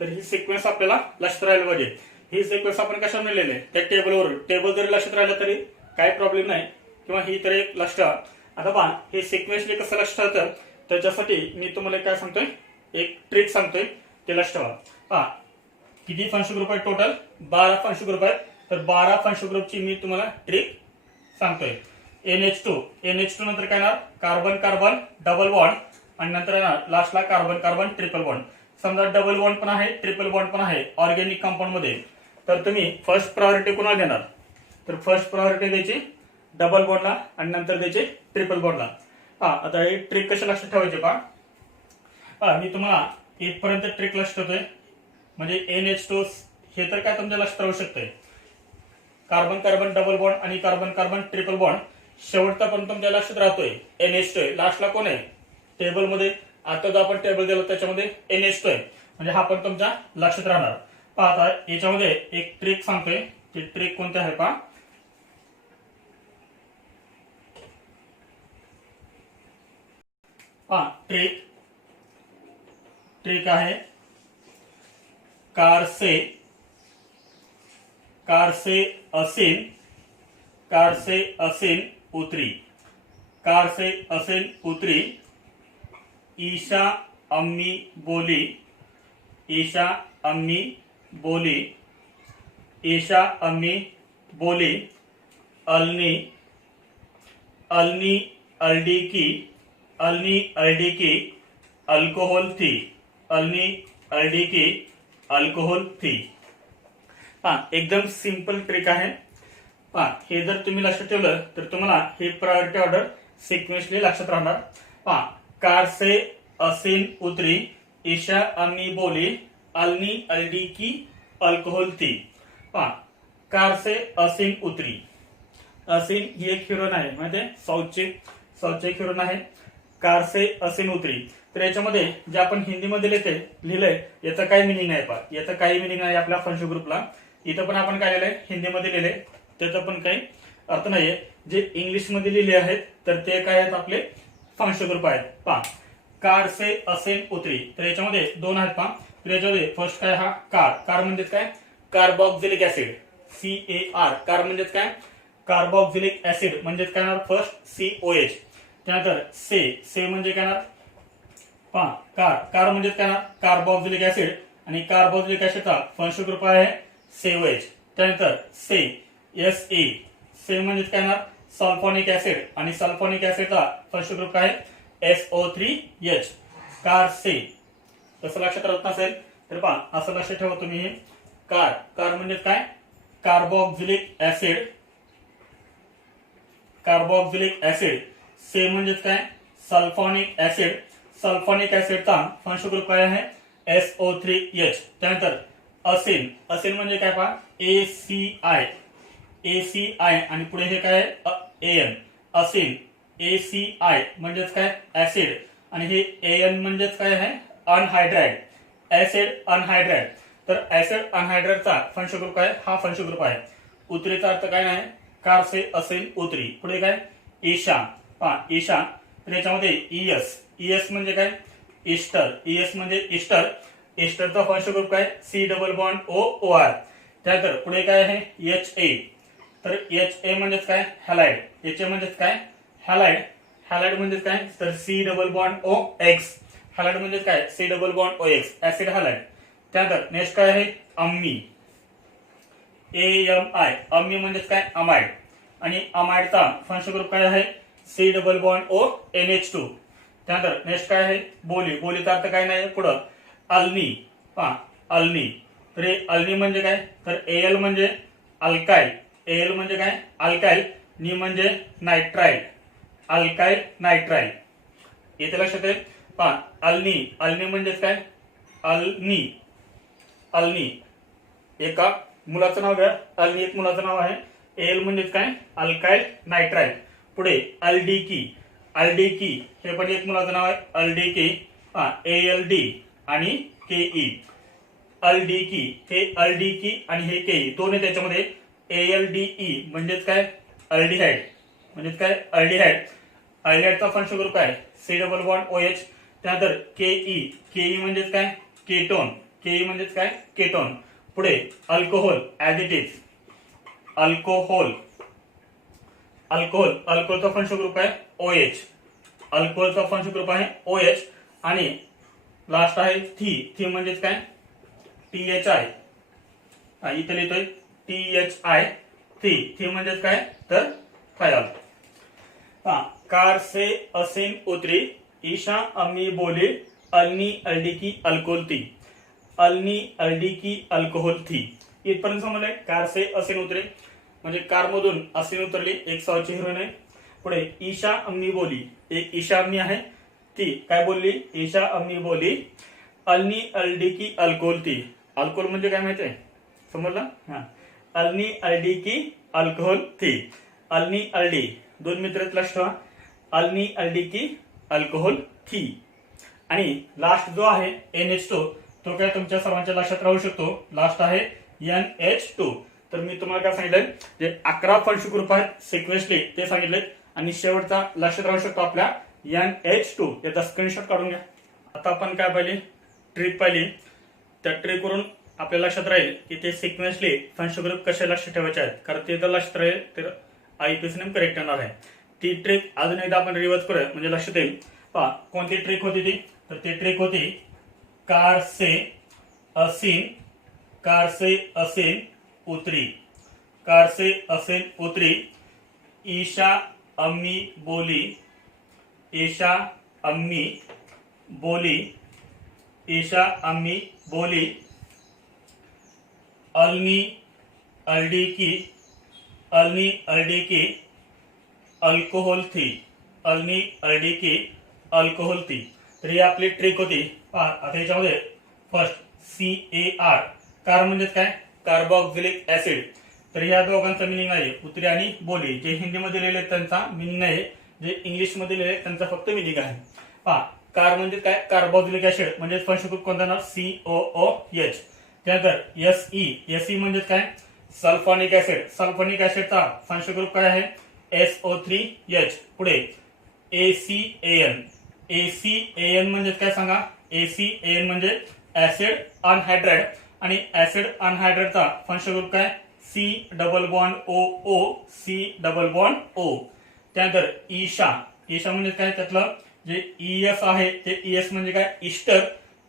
तर ही सिक्वेन्स आपल्याला लक्षात राहायला पाहिजे. ही सिक्वेन्स आपण कशाने लिहिले त्या टेबलवर, टेबल जरी लक्षात राहिलं तरी काही प्रॉब्लेम नाही, किंवा ही तर एक लक्षात ठेवा. आता पहा हे सिक्वेन्सली कसं लक्षात ठेवतं त्याच्यासाठी मी तुम्हाला काय सांगतोय, एक ट्रिक सांगतोय, ते लक्षात ठेवा. पहा किती फंक्शन ग्रुप आहेत टोटल, 12 फंक्शन ग्रुप आहेत. तर 12 फंक्शन ग्रुपची मी तुम्हाला ट्रिक सांगतोय. NH2 नंतर काय येणार, कार्बन कार्बन डबल बॉन्ड, आणि नंतर येणार लास्टला कार्बन कार्बन ट्रिपल बॉन्ड. समजा डबल बॉन्ड पण आहे, ट्रिपल बॉन्ड पण आहे ऑर्गॅनिक कंपाऊंड मध्ये, तर तुम्ही फर्स्ट प्रायोरिटी कोणाला देणार, तर फर्स्ट प्रायोरिटी द्यायची डबल बॉन्डला आणि नंतर द्यायचे ट्रिपल बॉन्डला. आता ही ट्रिक कशी लक्षात ठेवायची पहा मी तुम्हाला इथपर्यंत ट्रिक लक्षात ठेवतोय. म्हणजे NH2 हे तर काय तुमच्या लक्षात राहू शकतंय, कार्बन कार्बन डबल बॉन्ड आणि कार्बन कार्बन ट्रिपल बॉन्ड शेवटचा पण तुमच्या लक्षात राहतोय. NH2 लास्टला कोण आहे टेबलमध्ये, आता जो आपण टेबल दिलो त्याच्यामध्ये NH2 आहे, म्हणजे हा पण तुमच्या लक्षात राहणार. पहा आता याच्यामध्ये एक ट्रिक सांगतोय, ती ट्रिक कोणती आहे पहा. ट्रिक आहे कार से असीन उतरी, ईशा अम्मी बोली, अलनी अल्डी की अल्कोहोल थी. एकदम सिंपल ट्रिक आहे. हे जर तुम्ही लक्षात ठेवलं तर तुम्हाला हे प्रायोरिटी ऑर्डर सिक्वेन्सली लक्षात राहणार. कार से असीन उतरी, ईशा अम्मी बोली, अलनी अल्डी की अल्कोहोल थी. कार से असीन उतरी, असीन ही एक हिरोइन आहे, म्हणजे साऊथचे एक हिरोइन आहे. कार से असीन उतरी, तर याच्यामध्ये जे आपण हिंदीमध्ये लिहिलंय याचं काय मिनिंग आहे पहा, याचं काही मिनिंग आहे आपल्या फंक्शन ग्रुपला. इथं पण आपण काय लिहिलंय हिंदीमध्ये लिहिलंय, त्याचा पण काही अर्थ नाहीये. जे इंग्लिश मध्ये लिहिले आहेत तर ते काय आहेत आपले फंक्शन ग्रुप आहेत. पहा कार से असीन उतरी, तर याच्यामध्ये दोन आहेत पहा. तर याच्यामध्ये फर्स्ट काय, हा कार म्हणजे काय, कार्बोक्सिलिक ऍसिड, CAR. कार म्हणजे काय, कार्बोक्सिलिक ऍसिड म्हणजे काय ना फर्स्ट COH. त्यानंतर से म्हणजे काय ना पहा कार म्हणजे काय ना कार्बोक्सिलिक ऍसिड, आणि कार्बोक्सिलिक ऍसिडचा फंक्शन ग्रुप आहे COH. त्यानंतर से म्हणजे काय ना सल्फोनिक ऍसिड, आणि सल्फोनिक ऍसिडचा फंक्शन ग्रुप आहे SO3H. कार से तसं लक्षात राहत नसेल तर पहा असं लक्षात ठेवा तुम्ही. कार म्हणजे काय, कार्बोक्सिलिक ऍसिड. से म्हणजे काय, सल्फोनिक ऍसिडचा फंक्शन ग्रुप काय आहे SO3H. त्यानंतर असीन म्हणजे काय पहा, ACI, आणि पुढे हे काय AN. असीन ACI म्हणजेच काय ऍसिड, आणि हे AN म्हणजेच काय आहे अनहायड्राइड, ऍसिड अनहायड्राइड. तर ऍसिड अनहायड्राइडचा फंक्शन ग्रुप आहे, हा फंक्शन ग्रुप आहे. उतरीचा अर्थ काय नाही, कार से असीन उतरी. पुढे काय ईशा, तर याच्यामध्ये ES म्हणजे काय ईस्टर, ईस्टरचा फंक्शन ग्रुप काय COOR. त्यानंतर पुढे काय आहे HA, तर HA म्हणजेच काय हॅलाइड, HA म्हणजेच काय हॅलाइड म्हणजेच काय तर COOX. हॅलाइड म्हणजेच काय COOX, ऍसिड हॅलाइड. त्यानंतर नेक्स्ट काय आहे अम्मी, अम्मी म्हणजेच काय अमाइड, आणि अमाइडचा फंक्शन ग्रुप काय आहे COONH2. त्यानंतर नेक्स्ट काय आहे बोलीचा अर्थ काय नाही पुढं अल्नी. तर हे अल्नी म्हणजे काय, तर Al म्हणजे अल्काइल, म्हणजे काय अल्काइल, नी म्हणजे नायट्राइल, इथे लक्षात येईल. पहा अल्नी म्हणजेच काय अल्नी एका मुलाचं नाव घ्या, अल्नी एक मुलाचं नाव आहे. Al म्हणजेच काय अल्काइल नायट्राइल. पुढे अल्डिकी हे पण एक मुलाचं नाव आहे अल्डिकी, ALD आणि KE. अल्डिकी आणि हे KE दोन आहे. त्याच्यामध्ये ALDE म्हणजेच काय अल्डिहाइड, अल्डिहाइडचा फंक्शन ग्रुप आहे COOH. त्यानंतर KE म्हणजेच काय केटोन, म्हणजेच काय केटोन. पुढे अल्कोहोल ऍडिटिव्ह, अल्कोहोलचा फंक्शनल ग्रुप आहे OH, अल्कोहोलचा फंक्शनल ग्रुप आहे OH. आणि लास्ट आहे थी म्हणजेच काय THI, इथे लिहितोय THI, थी म्हणजेच काय तर थायॉल. कार से असीन उतरी, ईशा अम्मी बोली, अल्नी अल्डिकी अल्कोहोल थी, अल्नी अल्डिकी अल्कोहोल थी. इथपर्यंत समजलंय. कार से असीन उतरे म्हणजे कार मधून असीन उतरली, एक सावची हिरोईन आहे. पुढे ईशा अम्मी बोली, एक ईशा अम्मी आहे, ती काय बोलली, ईशा अम्मी बोली, अल्नी अल्डिकी अल्कोहोल थी. अल्कोहोल म्हणजे काय माहिती आहे, समजलं. अल्नी अल्डिकी अल्कोहोल थी. अल्नी अल्डी दोन मित्र लक्ष ठेवा, अल्नी अल्डिकी अल्कोहोल थी. आणि लास्ट जो आहे NH2 तो काय तुमच्या सर्वांच्या लक्षात राहू शकतो. लास्ट आहे NH2. तर मी तुम्हाला काय सांगितलंय, जे 11 फंक्शनल ग्रुप आहेत सिक्वेन्सली ते सांगितले. आणि शेवटचा लक्षात राहू शकतो आपल्या NH2. याचा स्क्रीनशॉट काढून घ्या. आता आपण काय पाहिली, ट्रिक पाहिली. त्या ट्रिक वरून आपल्या लक्षात राहील की ते सिक्वेन्सली फंक्शनल ग्रुप कसे लक्षात ठेवायचे आहेत. कारण ते जर लक्षात राहील तर IPC नेम करेक्ट येणार आहे. ती ट्रिक अजून एकदा आपण रिवर्स करूया म्हणजे लक्षात येईल. पहा कोणती ट्रिक होती ती, तर ती ट्रिक होती कार से असीन उतरी, कार से असीन उतरी, ईशा अम्मी बोली, ईशा अम्मी बोली, ईशा अम्मी बोली, अल्नी अल्डिकी अल्कोहोल थी, अल्नी अल्डिकी अल्कोहोल थी. तर ही आपली ट्रिक होती. आता याच्यामध्ये फर्स्ट CAR, कार म्हणजे काय कार्बोक्सिलिक ऍसिड. तर या दोघांचा मिनिंग आहे उतरी आणि बोली. जे हिंदीमध्ये लिहिले त्यांचा मिनिंग नाही, जे इंग्लिश मध्ये लिहिले त्यांचा फक्त मिनिंग आहे. कार म्हणजे काय कार्बोक्सिलिक ऍसिड म्हणजे फंक्शनल ग्रुप कोणता ना COOH. त्यानंतर SE म्हणजे काय सल्फोनिक ऍसिड, सल्फोनिक ऍसिडचा फंक्शनल ग्रुप काय आहे SO3H. पुढे ACAN म्हणजे काय सांगा, ACAN म्हणजे ऍसिड अनहायड्रेट. आणि ऍसिड अनहायड्रेटचा फंक्शनल ग्रुप काय C double bond OO, C double bond O. त्यानंतर ईशा म्हणजे काय त्यातलं जे ES आहे ते ES म्हणजे काय ईस्टर,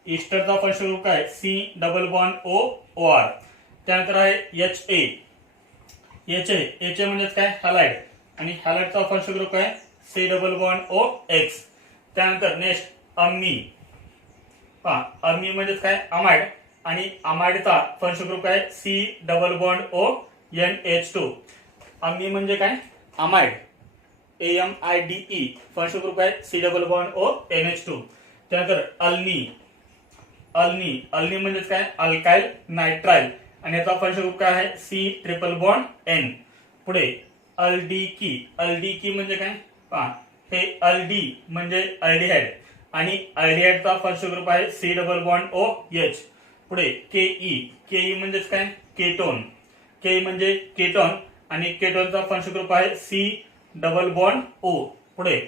ईस्टरचा फंक्शनल ग्रुप काय C डबल बॉन्ड OR. त्यानंतर आहे HA म्हणजे काय हॅलाइड आणि हॅलाइडचा फंक्शनल ग्रुप काय C डबल बॉन्ड OX. त्यानंतर नेक्स्ट अम्मी म्हणजे काय अमाइड आणि अमाइडचा फंक्शनल ग्रुप काय C डबल बॉन्ड ONH2. अम्मी म्हणजे काय अमाइड, AMIDE फंक्शनल ग्रुप आहे C डबल बॉन्ड ONH2. त्यानंतर अल्नी म्हणजे काय अल्काइल नायट्राइल आणि याचा फंक्शनल ग्रुप काय आहे C ट्रिपल बॉन्ड N. पुढे अल्डिकी म्हणजे काय हे अल्डी म्हणजे अल्डिहाइड आणि अल्डिहाइडचा फंक्शनल ग्रुप आहे C डबल बॉन्ड OH. पुढे के म्हणजे काय केटोन, के म्हणजे केटोन आणि केटोनचा फंक्शनल ग्रुप आहे C डबल बॉन्ड O. पुढे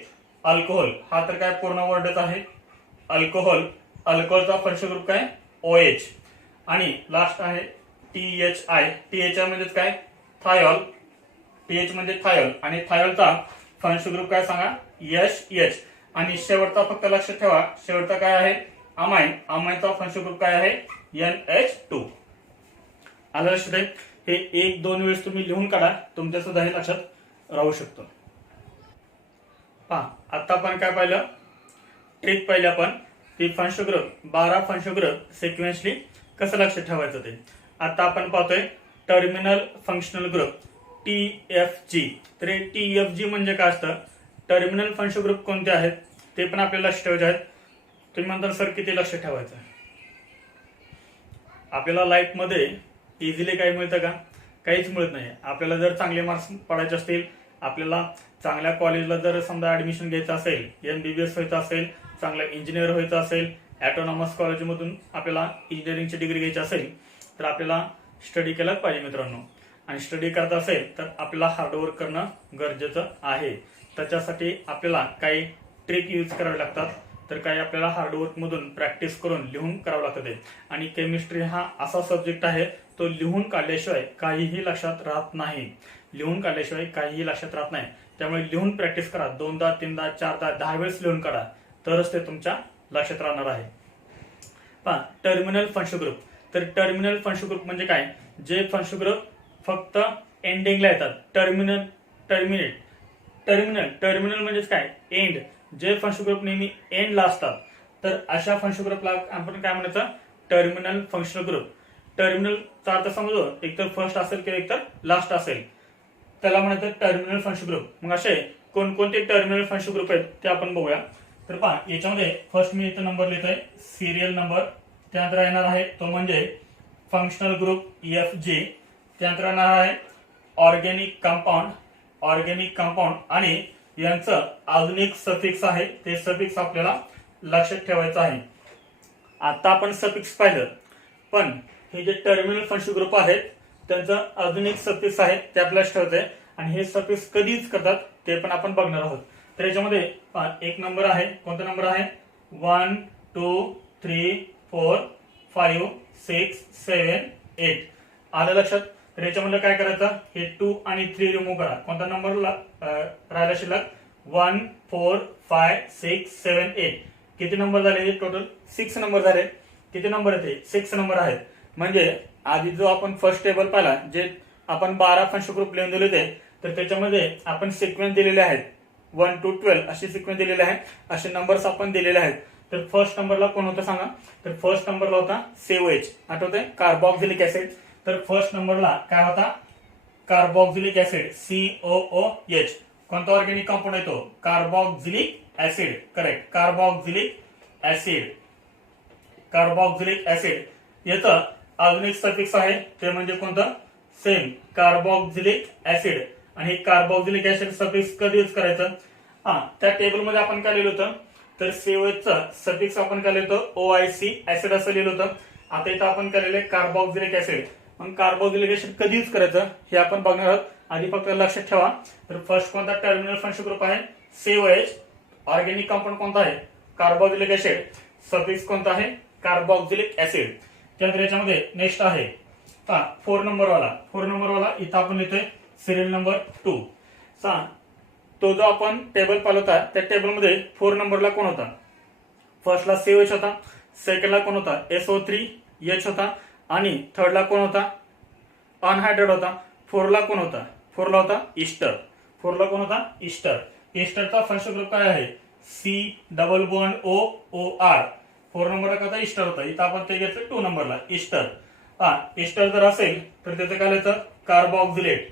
अल्कोहोल, हा तर काय पूर्ण वर्डच आहे अल्कोहोलचा फंक्शनल ग्रुप काय OH. आणि लास्ट आहे THI म्हणजे काय थायॉल, TH म्हणजे थायॉल आणि थायॉलचा फंक्शनल ग्रुप काय सांगा SH. आणि शेवटचा फक्त लक्षात ठेवा, शेवटचा काय आहे अमाइनचा फंक्शनल ग्रुप काय आहे NH2. आलं लक्षात. हे 1-2 वेळेस तुम्ही लिहून काढा, तुमच्या सुद्धा हे लक्षात राहू शकतो. आता आपण काय पाहिलं, ट्रिक पाहिली आपण ती functional group 12 functional group sequentially कसं लक्षात ठेवायचं ते. आता आपण पाहतोय टर्मिनल फंक्शनल ग्रुप TFG. तर TFG म्हणजे काय असतं, टर्मिनल फंक्शनल ग्रुप कोणते आहेत ते पण आपल्याला लक्षात ठेवायचे आहेत. तुम्ही म्हणता सर किती लक्षात ठेवायचं. आपल्याला लाईफ मध्ये इझिली काही मिळतं का, काहीच मिळत नाही. आपल्याला जर चांगले मार्क्स पडायचे असतील, आपल्याला चांगल्या कॉलेजला जर समजा ऍडमिशन घ्यायचं असेल, MBBS व्हायचं असेल, चांगलं इंजिनियर व्हायचं असेल, ऑटोनॉमस कॉलेजमधून आपल्याला इंजिनिअरिंगची डिग्री घ्यायची असेल तर आपल्याला स्टडी केलाच पाहिजे मित्रांनो. आणि स्टडी करत असेल तर आपल्याला हार्डवर्क करणं गरजेचं आहे. त्याच्यासाठी आपल्याला काही ट्रिक यूज करावे लागतात, तर काही आपल्याला हार्डवर्क मधून प्रॅक्टिस करून लिहून करावं लागतं ते. आणि केमिस्ट्री हा असा सब्जेक्ट आहे तो लिहून काढल्याशिवाय काहीही लक्षात राहत नाही. लिहून काढल्याशिवाय काहीही लक्षात राहत नाही. त्यामुळे लिहून प्रॅक्टिस करा. 2दा 3दा 4दा 10 वेळेस लिहून काढा, तरच ते तुमच्या लक्षात राहणार आहे. पहा, टर्मिनल फंक्शन ग्रुप. तर टर्मिनल फंक्शन ग्रुप म्हणजे काय? जे फंक्शन ग्रुप फक्त एंडिंगला येतात. टर्मिनल म्हणजेच काय? एंड. जे फंक्शन ग्रुप नेहमी एंडला असतात, तर अशा फंक्शन ग्रुपला आपण काय म्हणायचं? Terminal functional group. टर्मिनलचा अर्थ समजू, एकतर फर्स्ट असेल किंवा एकतर लास्ट असेल, त्याला म्हणायचं टर्मिनल फंक्शन ग्रुप. मग असे कोणकोणते टर्मिनल फंक्शन ग्रुप आहेत ते आपण बघूया. तर पहा, याच्यामध्ये फर्स्ट मी इथं नंबर लिहितोय, सिरियल नंबर. त्यानंतर येणार आहे तो म्हणजे फंक्शनल ग्रुप FG. त्यानंतर येणार आहे ऑर्गेनिक कंपाऊंड आणि यांचं अजून एक सफिक्स आहे, ते सफिक्स आपल्याला लक्षात ठेवायचं आहे. आता आपण सफिक्स पाहिलं, पण हे जे टर्मिनल फंक्शन ग्रुप आहेत त्यांचं अजून एक सफिक्स आहे, ते आपल्याला ठेवायचं आहे. आणि हे सफिक्स कधीच करतात ते पण आपण बघणार आहोत. तर याच्यामध्ये एक नंबर आहे. कोणता नंबर आहे? 1 2 3 4 5 6 7 8. आलं लक्षात? तर याच्यामध्ये काय करायचं? हे 2 आणि 3 रिमूव्ह करा. कोणता नंबर राहिला शिल्लक? 1 4 5 6 7 8. किती नंबर झाले? टोटल 6 नंबर झाले. किती नंबर येते? 6 नंबर आहेत. म्हणजे आधी जो आपण फर्स्ट टेबल पाहिला, जे आपण 12 फंक्शन ग्रुप लिहून दिले होते, तर त्याच्यामध्ये आपण सिक्वेन्स दिलेले आहेत. 1 to 12 अशी सिक्वेन्स दिलेले आहेत. असे नंबर्स आपण दिलेले आहेत. तर फर्स्ट नंबरला कोण होतं सांगा? तर फर्स्ट नंबरला होता COH. आठवतंय? Carboxylic acid. तर फर्स्ट नंबरला काय होता? Carboxylic acid, COOH. कोणता ऑर्गेनिक कंपाऊंड आहे तो? Carboxylic acid. Correct, carboxylic acid. याचं अजून एक सफिक्स आहे, ते म्हणजे कोणतं? Same, carboxylic acid. आणि हे कार्बोक्सिलिक ऍसिड सफिक्स कधी यूज करायचं? त्या टेबलमध्ये आपण काय लिहिलं होतं? तर COHचं सफिक्स आपण काय लिहिलं होतं? OIC ऍसिड असं लिहिलं होतं. आता इथं आपण काय लिहिलंय? Carboxylic acid. मग कार्बोक्सिलिक ऍसिड कधी यूज करायचं हे आपण बघणार आहोत. आधी फक्त लक्षात ठेवा. तर फर्स्ट कोणता टर्मिनल फंक्शन ग्रुप आहे? COH. ऑर्गेनिक कंपाऊंड कोणता आहे? Carboxylic acid. सफिक्स कोणता आहे? Carboxylic acid. त्यानंतर याच्यामध्ये नेक्स्ट आहे 4 नंबरवाला. इथं आपण लिहितोय सिरियल नंबर 2. तो जो आपण टेबल पाहिला होता, त्या टेबलमध्ये 4 नंबरला कोण होता? फर्स्टला COH होता. सेकंडला कोण होता? SO3H होता. आणि थर्डला कोण होता? अनहायड्रेट होता. फोरला कोण होता? फोरला होता ईस्टर. ईस्टरचा फंक्शन ग्रुप काय आहे? C+OOR. 4 नंबरला काय होता? ईस्टर होता. इथं आपण ते घेतलं 2 नंबरला ईस्टर. ईस्टर जर असेल तर त्याचं काय लिहायचं? कार्बोक्सिलेट.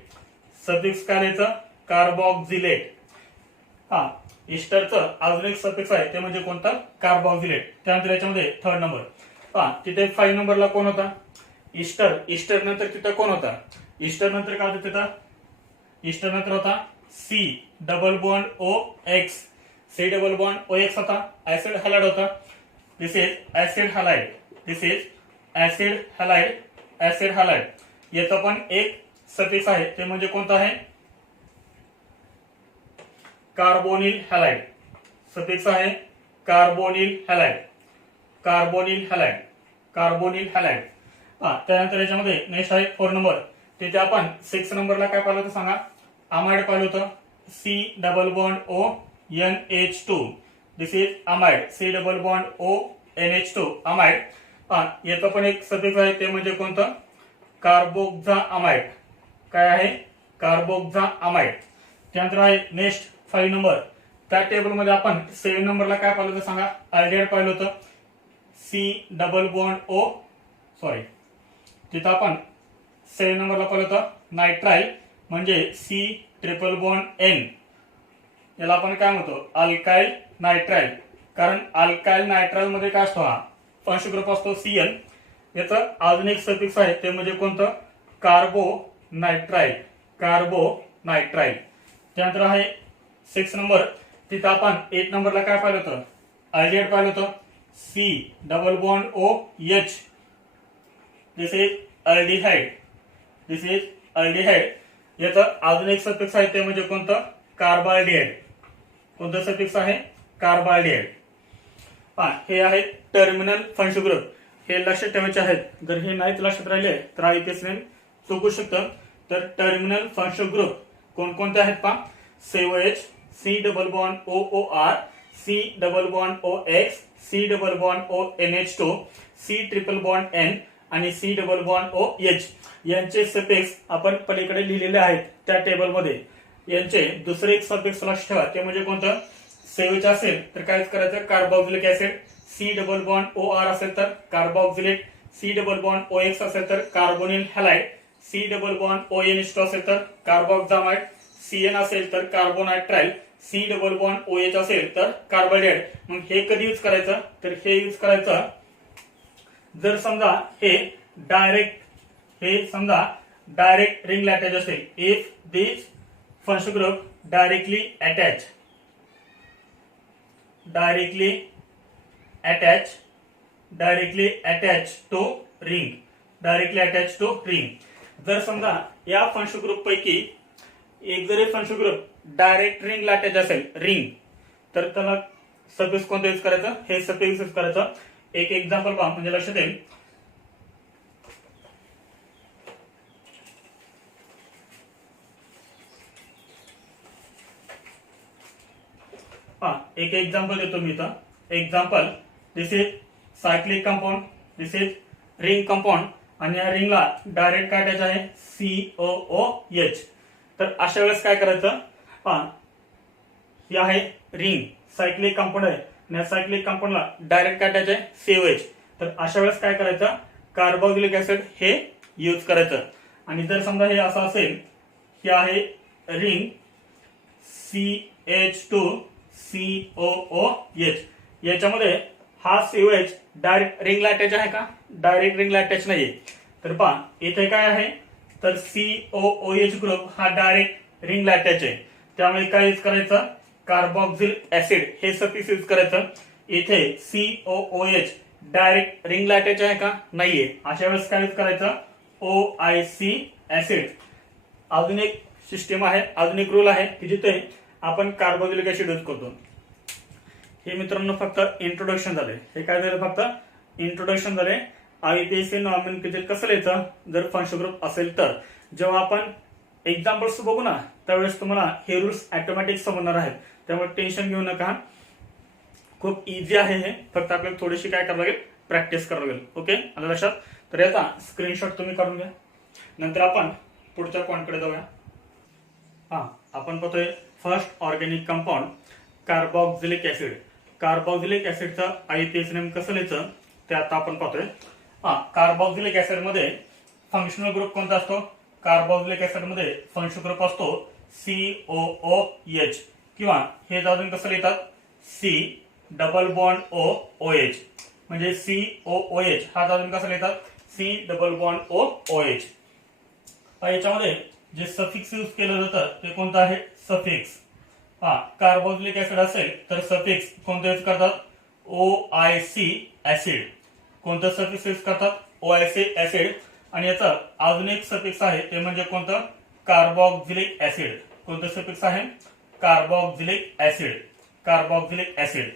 सफिक्स काय लिहायचं? कार्बोक्सिलेट. ईस्टरचं अजून एक सफिक्स आहे, ते म्हणजे कोणतं? कार्बोक्सिलेट. त्यानंतर याच्यामध्ये 3rd नंबर. तिथे 5 नंबरला कोण होता? ईस्टर नंतर तिथं कोण होता? ईस्टर नंतर काय होतं तिथं? ईस्टर नंतर होता C+OX. C+OX होता. ऍसिड हॅलाइड होता. दिस इज ऍसिड हॅलाइड. याचा पण एक सफिक्स आहे, ते म्हणजे कोणता आहे? Carbonyl halide. सफिक्स आहे कार्बोनिल हॅलाइड. त्यानंतर याच्यामध्ये नेक्स्ट आहे 4 नंबर. तिथे आपण 6 नंबरला काय पाहिलं होतं सांगा? अमाइड पाहिलं होतं. C+ONH2. This is amide. C+ONH2 amide. याचा पण एक सफिक्स आहे, ते म्हणजे कोणतं? कार्बोक्झामाइड. काय आहे? कार्बोक्झामाइड. त्यानंतर आहे नेक्स्ट 5 नंबर. त्या टेबलमध्ये आपण 7 नंबरला काय पाहिलं होतं सांगा? अल्डिहाइड पाहिलं होतं. तिथं आपण 7 नंबरला पाहिलं होतं नायट्राइल, म्हणजे C+N. याला आपण काय म्हणतो? Alkyl nitrile. कारण अल्काइल नायट्राइल मध्ये काय असतो? हा फंक्शन ग्रुप असतो Cl. याचं अजून एक सफिक्स आहे, ते म्हणजे कोणतं? कार्बोनायट्राइल. त्यानंतर आहे 6 नंबर. तिथं आपण 8 नंबरला काय पाहिलं होतं? अल्डिहाइड पाहिलं होतं. C+OH. This is aldehyde. याचं अजून एक सफिक्स आहे, ते म्हणजे कोणतं? कार्बाल्डिहाइड. कोणतं सफिक्स आहे? कार्बाल्डिहाइड. हे आहे टर्मिनल फंक्शन ग्रुप. हे लक्षात ठेवायचे आहेत। जर हे नाहीच लक्षात राहिले तर आयपीएस नेम चुकू शकतं। तर टर्मिनल फंक्शनल ग्रुप कोणकोणते आहेत पहा, COH, C double bond OOR, C double bond OX, C double bond ONH2, C triple bond N आणि C डबल बॉन्ड OH यांचे सफिक्स आपण पलीकडे लिहिलेले आहेत त्या टेबलमध्ये। यांचे दुसरे एक सफिक्स लक्षात ठेवा, ते म्हणजे कोणतं, COH असेल तर कायच करायचं, carboxylic acid, C double bond OR असेल तर carboxylate, C double bond OX असेल तर carbonyl halide, C double bond ONH2 असेल तर कार्बोक्सामाइड, CN असेल तर कार्बोनायट्राइल, C डबल बॉन्ड OH असेल तर कार्बाइडाइड। मग हे कधी यूज करायचं, तर हे यूज करायचं जर समजा हे डायरेक्ट रिंग अटॅच असेल, if this functional group directly attach to ring, जर समजा या फंक्शनल ग्रुप पैकी एक जरी फंक्शनल ग्रुप डायरेक्ट रिंगला अटॅच असेल, रिंग, तर त्याला सफिक्स कोणतं यूज करायचं, हे सफिक्स यूज करायचं। एक एक्झाम्पल पहा म्हणजे लक्षात येईल। एक एग्जांपल देतो मी इथं। Example, this is cyclic compound, this is ring compound आणि या रिंगला डायरेक्ट काय अटॅच आहे, COOH। तर अशा वेळेस काय करायचं, ही आहे रिंग, सायक्लिक कंपाऊंड आहे आणि या सायक्लिक कंपाऊंडला डायरेक्ट काय अटॅच आहे, COH। तर अशा वेळेस काय करायचं, कार्बोक्सिलिक ऍसिड हे यूज करायचं। आणि जर समजा हे असं असेल, ही आहे रिंग CH2COOH, याच्यामध्ये हा COH डायरेक्ट रिंगला अटॅच आहे का, डायरेक्ट रिंगला अटॅच नाहीये। तर पहा इथे काय आहे, तर COOH ग्रुप हा डायरेक्ट रिंगला अटॅच आहे, त्यामुळे काय यूज करायचं, कार्बोक्सिलिक ऍसिड हे सफिक्स यूज करायचं। इथे COOH डायरेक्ट रिंगला अटॅच आहे का, नाहीये, अशा वेळेस काय यूज करायचं, OIC ऍसिड। अजून एक सिस्टीम आहे, अजून एक रूल आहे की जिथे आपण कार्बोक्सिलिक ऍसिड यूज करतो। हे मित्रांनो फक्त इंट्रोडक्शन झाले, हे काय झालं, फक्त इंट्रोडक्शन झाले। आयपीएससी नॉमेनक्लेचर कसं लिहायचं जर फंक्शनल ग्रुप असेल तर। जेव्हा आपण एक्झाम्पल्स बघू ना त्यावेळेस तुम्हाला हे रूल्स ऑटोमॅटिक समजणार आहेत, त्यामुळे टेन्शन घेऊ नका, खूप इझी आहे हे, फक्त आपल्याला थोडीशी काय करावं लागेल, प्रॅक्टिस करावं लागेल। ओके, आलं लक्षात। तर याचा स्क्रीनशॉट तुम्ही काढून घ्या, नंतर आपण पुढच्या पॉइंटकडे जाऊया। आपण पाहतोय first organic compound carboxylic acid. Carboxylic ऍसिडचं आयपीएस नेम कसं लिहायचं ते आता आपण पाहतोय। कार्बोक्सिलिक ऍसिड मध्ये फंक्शनल ग्रुप कोणता असतो, कार्बोक्सिलिक ऍसिड मध्ये फंक्शनल ग्रुप असतो COOH, किंवा हे अजून कसं लिहितात, C डबल बॉन्ड OOH, म्हणजे COOH हा अजून कसं लिहितात, C डबल बॉन्ड OOH। याच्यामध्ये जे सफिक्स यूज केलं जातं ते कोणतं आहे, सफिक्स। कार्बोक्सिलिक ऍसिड असेल तर सफिक्स कोणतं यूज करतात, OIC ऍसिड। कोणतं सफिक्स यूज करतात, OIC ऍसिड। आणि याचा अजून एक सफिक्स आहे ते म्हणजे कोणतं, कार्बोक्सिलिक ऍसिड। कोणतं सफिक्स आहे, carboxylic acid, carboxylic acid.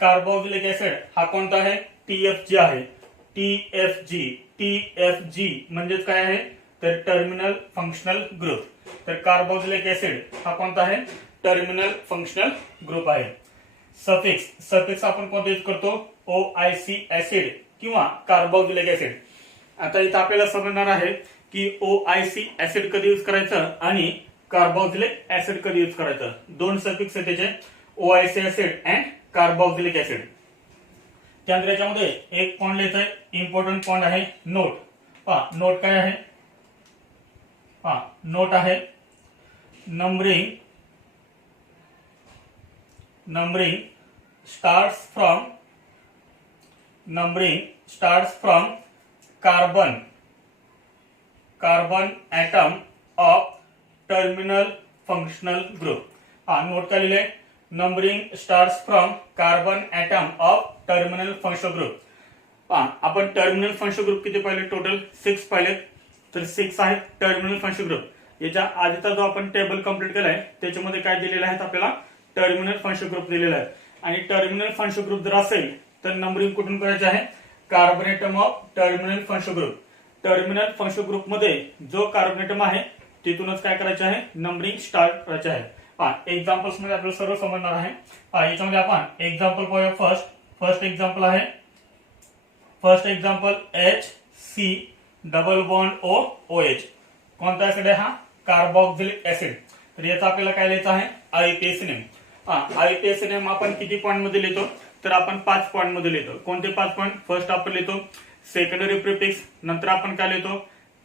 Carboxylic acid हा कोणता आहे, TFG आहे, TFG म्हणजेच काय आहे, तर टर्मिनल फंक्शनल ग्रुप। तर कार्बोक्सिलिक ऍसिड हा कोणता आहे, टर्मिनल फंक्शनल ग्रुप आहे। सफिक्स आपण कोणता यूज करतो, OIC ऍसिड किंवा कार्बोक्सिलिक ऍसिड। आता इथं आपल्याला समजणार आहे की OIC ऍसिड कधी यूज करायचं आणि कार्बोक्सिलिक ऍसिड कधी यूज करायचं। दोन सफिक्स आहेत त्याचे, OIC acid and carboxylic acid. त्यानंतर याच्यामध्ये एक पॉइंट लिहायचा, इम्पॉर्टंट पॉइंट आहे नोट। नोट काय आहे, नोट आहे numbering starts from carbon atom of terminal functional group। Note काय लिहिले, numbering starts from carbon atom of terminal functional group. आपण टर्मिनल फंक्शनल ग्रुप किती पाहिले, टोटल 6 पाहिले, तर 6 आहेत टर्मिनल फंक्शनल ग्रुप। याच्या आधीचा जो आपण टेबल कंप्लीट केलाय त्याच्यामध्ये काय दिलेलं आहे आपल्याला, टर्मिनल फंक्शनल ग्रुप दिलेला आहे। आणि टर्मिनल फंक्शनल ग्रुप जर असेल तर नंबरिंग कुठून करायचे आहे, carbon atom of terminal functional group. Terminal functional group मध्ये जो कार्बोनेटम आहे तिथूनच काय करायचे आहे, नंबरिंग स्टार्ट करायचे आहे. एक्झाम्पल्स मध्ये आपल्याला सर्व समजणार आहे. याच्यामध्ये आपण एक्झाम्पल पाहूया. फर्स्ट एक्झाम्पल आहे, first example HC double bond OH. कोणता ऍसिड आहे हा, कार्बोक्सिलिक ऍसिड. तर याचा आपल्याला काय लिहायचं आहे, IUPAC नेम. IUPAC नेम आपण किती पॉइंट मध्ये लिहितो, तर आपण 5 पॉइंट मध्ये लिहितो. कोणते 5 पॉइंट, फर्स्ट आपण लिहितो सेकंडरी प्रिफिक्स, नंतर आपण काय लिहितो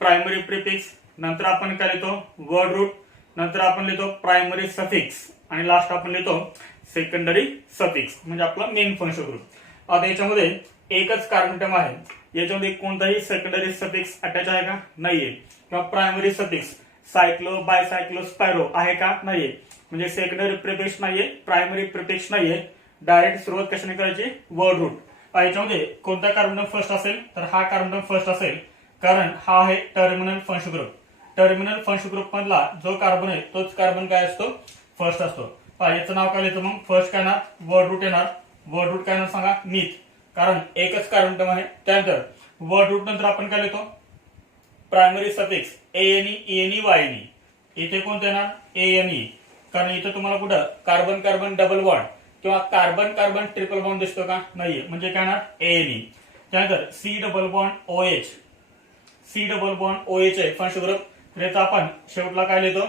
प्रायमरी प्रिफिक्स, नंतर आपण काय लिहितो वर्ड रूट, नंतर आपण लिहितो प्रायमरी सफिक्स आणि लास्ट आपण लिहितो सेकंडरी सफिक्स. म्हणजे आपला मेन फंक्शनल ग्रुप. आता याच्यामध्ये एकच कार्बोनेटम आहे, याच्यामध्ये कोणताही सेकंडरी सफिक्स अटॅच आहे का, नाहीये. किंवा प्रायमरी सफिक्स सायक्लो बायसायक्लो स्पायरो आहे का, नाहीये. म्हणजे सेकंडरी प्रिफिक्स नाहीये, प्रायमरी प्रिफिक्स नाहीये. डायरेक्ट सुरुवात कशाने करायची, वर्ड रूट. याच्यामध्ये कोणता कार्बोनेटम फर्स्ट असेल, तर हा कार्बोनेटम फर्स्ट असेल, कारण हा आहे terminal functional group. Terminal functional group मधला जो कार्बन आहे तोच कार्बन काय असतो, फर्स्ट असतो. याचं नाव काय लिहितो मग, फर्स्ट काय येणार, वर्ड रूट येणार. वर्ड रूट काय येणार सांगा, मीथ, कारण एकच कार्बोनेटम आहे. त्यानंतर वर्ड रूट नंतर आपण काय लिहितो primary suffix ANE ENE YNE. इथे कोणतं येणार, ANE, कारण इथे तुम्हाला कुठं कार्बन कार्बन डबल बॉन्ड किंवा कार्बन कार्बन ट्रिपल बॉन्ड दिसतो का, नाहीये. म्हणजे काय येणार, ANE. त्यानंतर C double bond OH, C double bond OH आहे फंक्शनल ग्रुप. तर आपण शेवटला काय लिहितो,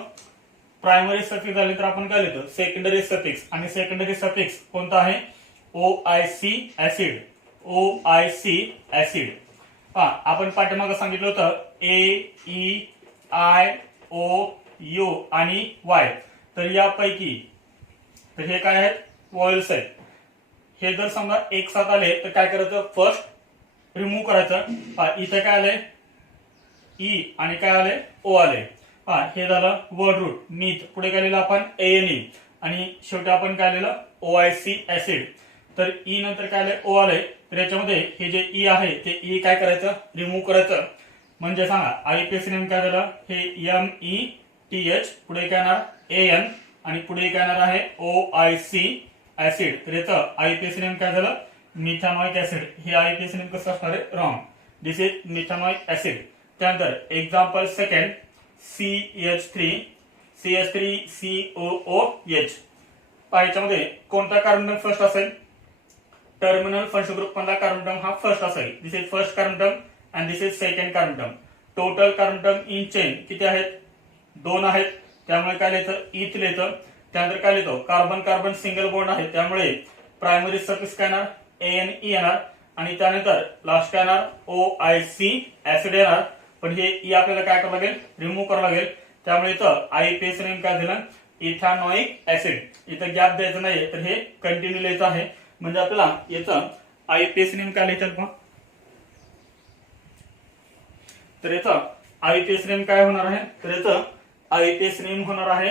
प्रायमरी सफिक्स झाले तर आपण काय लिहितो सेकंडरी सफिक्स. आणि सेकंडरी सफिक्स कोणता आहे, OIC ऍसिड, OIC ऍसिड. आपण पाठीमागे सांगितलं होतं AEIOU आणि Y. तर यापैकी तर हे काय आहेत, वॉयल्स आहेत. हे जर समजा एक साथ आले तर काय करायचं, फर्स्ट रिमूव्ह करायचं. इथे काय आलंय E आणि काय आले O आले. हे झालं वर्ड रूट मीथ. पुढे काय लिहिलं आपण ANE आणि शेवटी आपण काय लिहिलं OIC ऍसिड. तर E नंतर काय आलंय O आलंय. तर याच्यामध्ये हे जे E आहे ते E काय करायचं, रिमूव्ह करायचं. म्हणजे सांगा IUPAC नेम काय झालं, हे METH, पुढे काय येणार AN आणि पुढे काय येणार आहे OIC ऍसिड. तर याचं IUPAC नेम काय झालं, मिथॅनॉइक ऍसिड. हे IUPAC नेम कसं असणार आहे, wrong. This is methanoic acid. त्यानंतर एक्झाम्पल सेकंड CH3COOH. याच्यामध्ये कोणता कार्बोनेटम फर्स्ट असेल, टर्मिनल फंक्शनल ग्रुप मधला कार्बोनेटम हा फर्स्ट असेल. This is first carbon atom and this is second carbon atom. Total carbon atom in chain किती आहेत, 2 आहेत. त्यामुळे काय लिहितं, इथ लिहितं. त्यानंतर काय लिहितो, कार्बन कार्बन सिंगल बॉन्ड आहे, त्यामुळे प्रायमरी सफिक्स काय येणार ANE येणार. आणि त्यानंतर लास्ट काय येणार OIC ऍसिड येणार. पण हे E आपल्याला काय करावं लागेल, रिमूव्ह करावं लागेल. त्यामुळे इथं IUPAC नेम काय दिलं, इथॅनॉइक ऍसिड. इथं गॅप द्यायचं नाही, तर हे कंटिन्यू लिहायचं आहे. म्हणजे आपल्याला याचं IUPAC नेम काय लिहायचं, तर याचं IUPAC नेम काय होणार आहे, तर याचं IUPAC नेम होणार आहे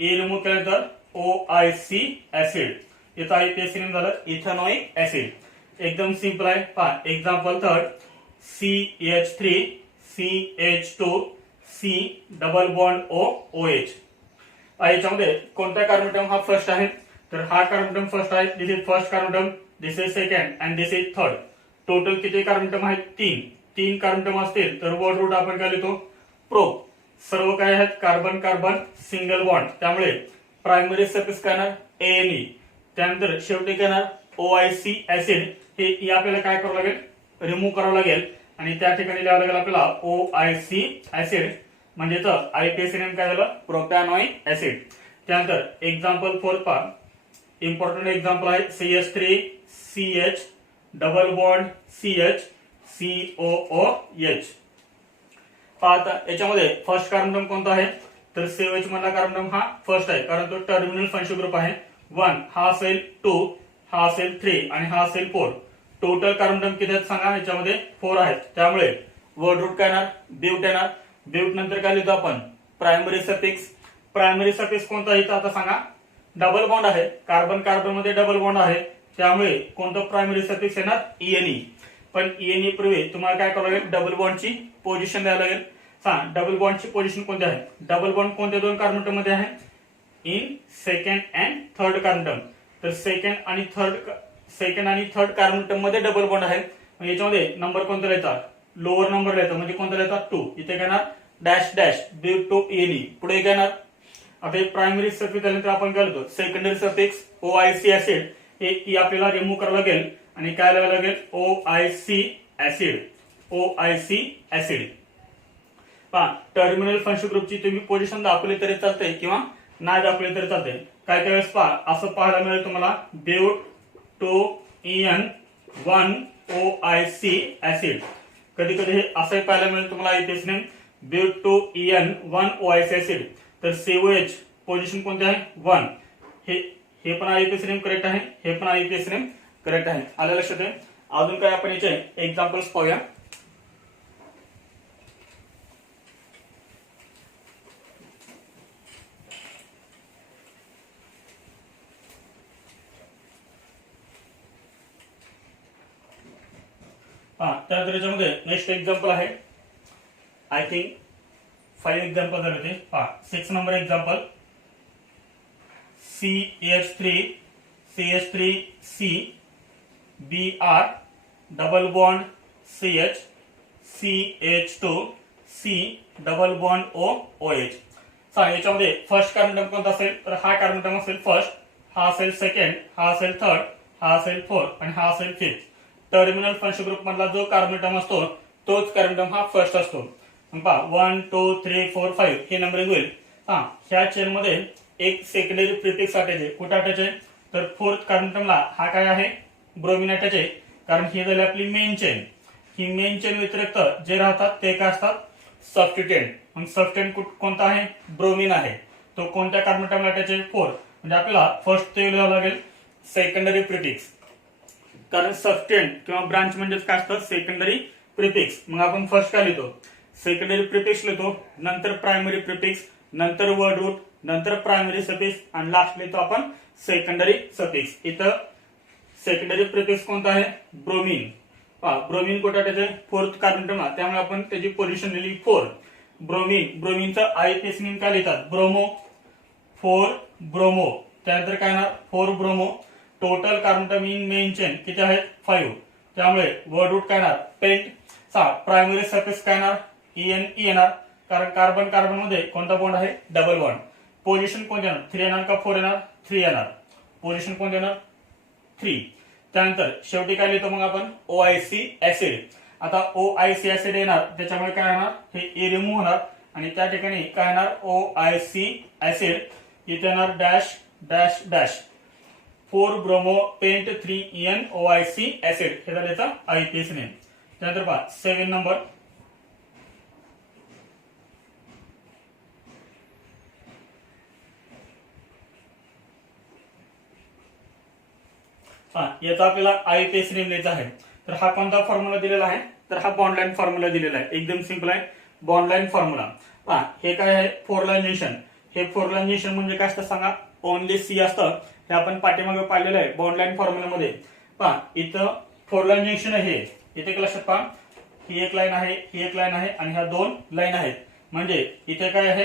E रिमूव्ह केलं तर OIC ऍसिड. याचं IUPAC नेम झालं इथॅनॉइक ऍसिड. एकदम सिंपल आहे. पहा example third CH3CH2C double bond OH. याच्यामध्ये कोणता कार्बोनेटम हा फर्स्ट आहे, तर हा कार्बोनेटम फर्स्ट आहे. This is first carbon atom, this is second and this is third. Total किती कार्बोनेटम आहेत, 3 कार्बोनेटम असतील तर वर्ड रूट आपण काय लिहितो प्रो. सर्व काय आहेत कार्बन कार्बन सिंगल बॉन्ड, त्यामुळे प्रायमरी सफिक्स काय येणार ANE. त्यानंतर शेवटी काय येणार OIC ऍसिड. हे E आपल्याला काय करावं लागेल, रिमूव्ह करावं लागेल. आणि त्या ठिकाणी लिहावं लागेल आपल्याला OIC ऍसिड. म्हणजे तर IUPAC नेम काय झालं, प्रोपॅनॉइक ऍसिड. त्यानंतर एक्झाम्पल 4 पहा, इम्पॉर्टंट एक्झाम्पल आहे CH3CH double bond CH COOH. आता याच्यामध्ये फर्स्ट कार्बोनेटम कोणता आहे, तर COH मधला कार्बोनेटम हा फर्स्ट आहे, कारण तो टर्मिनल फंक्शनल ग्रुप आहे. 1 हा असेल, 2 हा असेल, 3 आणि हा असेल 4. टोटल कार्बोनेटम किती आहेत सांगा, याच्यामध्ये 4 आहेत. त्यामुळे वर्ड रूट काय येणार, ब्यूट येणार. ब्यूट नंतर काय लिहितो आपण प्रायमरी सफिक्स. प्रायमरी सफिक्स कोणता इथं आता सांगा, डबल बॉन्ड आहे, कार्बन कार्बन मध्ये डबल बॉन्ड आहे, त्यामुळे कोणतं प्रायमरी सफिक्स येणार ENE. पण ENE पूर्वी तुम्हाला काय करावं लागेल, डबल बॉन्डची पोझिशन द्यावी लागेल. सांग डबल बॉन्डची पोझिशन कोणती आहे, डबल बॉन्ड कोणत्या 2 कार्बोनेटम मध्ये आहे, इन सेकंड अँड थर्ड कार्बोनेटम. तर सेकंड आणि थर्ड सेकंड आणि थर्ड कार्बन टर्म मध्ये डबल बॉन्ड आहे. मग याच्यामध्ये नंबर कोणता लिहायचा, लोअर नंबर लिहायचा म्हणजे कोणता लिहायचा 2. इथे काय येणार डॅश डॅश B2Ene. पुढे काय येणार, आता हे प्रायमरी सफिक्स झाल्यानंतर आपण काय लिहितो सेकंडरी सफिक्स OIC ऍसिड, हे आपल्याला रिमूव्ह करावं लागेल आणि काय लिहावं लागेल OIC ऍसिड. OIC acid. पहा टर्मिनल फंक्शन ग्रुपची तुम्ही पोझिशन दाखवली तरी चालते किंवा नाही दाखवली तरी चालते. काय काय वेळेस पहा असं पाहायला मिळेल तुम्हाला BuTN1OIC ऍसिड. कधी कधी हे असंही पाहायला मिळेल तुम्हाला आयपीएस नेम BuTN1OIC ऍसिड. तर COH पोझिशन कोणते आहे 1. हे पण आयपीएस नेम करेक्ट आहे, हे पण आयपीएस नेम करेक्ट आहे. आलं लक्षात आहे. अजून काय आपण याचे एक्झाम्पल्स पाहूया. त्यानंतर याच्यामध्ये नेक्स्ट एक्झाम्पल आहे, आय थिंक 5 एक्झाम्पल झाले होते. 6 number example CH3C Br double bond CH CH2C double bond OH. याच्यामध्ये फर्स्ट कार्बन टर्म कोणता असेल तर हा कार्बन टर्म असेल फर्स्ट, हा असेल सेकंड, हा असेल थर्ड, हा असेल फोर्थ आणि हा असेल फिफ्थ. टर्मिनल फंक्शन ग्रुप मधला जो कार्बन टर्म असतो तोच कार्बन टर्म हा फर्स्ट असतो. पहा 1 2 3 4 5 हे नंबरिंग होईल. ह्या चेन मध्ये एक सेकंडरी प्रिफिक्स अटॅच आहे. कुठे अटॅच आहे तर फोर्थ कार्बन टर्मला हा काय आहे ब्रोमिन अटॅच आहे, कारण ही झाली आपली मेन चेन. ही मेन चेन व्यतिरिक्त जे राहतात ते काय असतात सबस्टिट्यूएंट. मग सबस्टिट्यूएंट कोणता आहे ब्रोमिन आहे. तो कोणत्या कार्बन टर्मला अटॅच आहे 4. म्हणजे आपल्याला फर्स्ट ते लिहावं लागेल सेकंडरी प्रिफिक्स, कारण सबस्टिट्यूएंट किंवा ब्रांच म्हणजेच काय असतं सेकंडरी प्रिफिक्स. मग आपण फर्स्ट काय लिहितो सेकंडरी प्रिफिक्स लिहितो, नंतर प्रायमरी प्रिफिक्स, नंतर वर्ड रूट, नंतर प्रायमरी सफिक्स आणि लास्ट लिहितो आपण सेकंडरी सफिक्स. इथं सेकंडरी प्रिफिक्स कोणता आहे ब्रोमिन. ब्रोमिन कुठे अटॅच आहे फोर्थ कार्बन टर्म, त्यामुळे आपण त्याची पोझिशन लिहिली 4. ब्रोमिनचं आयपीएस नेम काय लिहितात ब्रोमो, 4 ब्रोमो. त्यानंतर काय येणार 4 bromo. Total carbon term in main chain किती आहेत 5, त्यामुळे वर्ड रूट काय येणार पेंट. प्रायमरी सफिक्स काय येणार EN येणार, कारण कार्बन कार्बन मध्ये कोणता बॉन्ड आहे डबल बॉन्ड. पोझिशन कोणते येणार 3 येणार का 4 येणार 3 येणार. पोझिशन कोणते येणार 3. त्यानंतर शेवटी काय लिहितो मग आपण OIC ऍसिड. आता OIC ऍसिड येणार त्याच्यामुळे काय येणार हे ए रिमूव्ह होणार आणि त्या ठिकाणी काय येणार OIC ऍसिड. इथे येणार dash dash dash 4 bromo paint 3 OIC acid. हे झालं याचा आयपीएस नेम. त्यानंतर पहा 7 नंबर याचा आपल्याला आयपीएस नेम लिहायचा आहे. तर हा कोणता फॉर्म्युला दिलेला आहे तर हा बॉन्ड लाईन फॉर्म्युला दिलेला आहे. एकदम सिंपल आहे बॉन्ड लाईन फॉर्म्युला. हे काय आहे 4 लाईन जंक्शन. हे 4 लाईन जंक्शन म्हणजे काय असतं सांगा ओनली C असतं. हे आपण पाठीमागे पाहिलेलं आहे बॉन्ड लाईन फॉर्म्युला मध्ये. इथं 4 लाईन जंक्शन आहे. इथे लक्षात पहा ही एक लाईन आहे, ही एक लाईन आहे आणि ह्या 2 लाईन आहेत. म्हणजे इथे काय आहे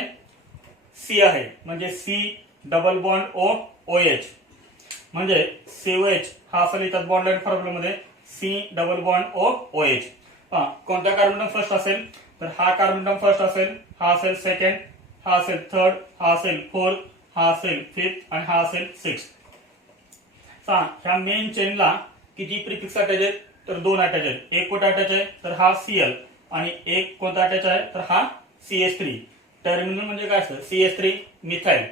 C आहे, म्हणजे C डबल बॉन्ड OH. म्हणजे COH हा असं लिहितात बॉन्ड लाईन फॉर्म्युला मध्ये C डबल बॉन्ड OH. कोणता कार्बन टर्म फर्स्ट असेल तर हा कार्बन टर्म फर्स्ट असेल, हा असेल सेकंड, हा असेल थर्ड, हा असेल फोर्थ, हा असेल फिफ्थ आणि हा असेल सिक्स्थ. ह्या मेन चेनला किती प्रिफिक्स अटॅच आहेत तर 2 अटॅच आहेत. एक कुठे अटॅच आहे तर हा Cl आणि एक कोणता अटॅच आहे तर हा CH3. टर्मिनल म्हणजे काय असतं CH3 मिथाइल.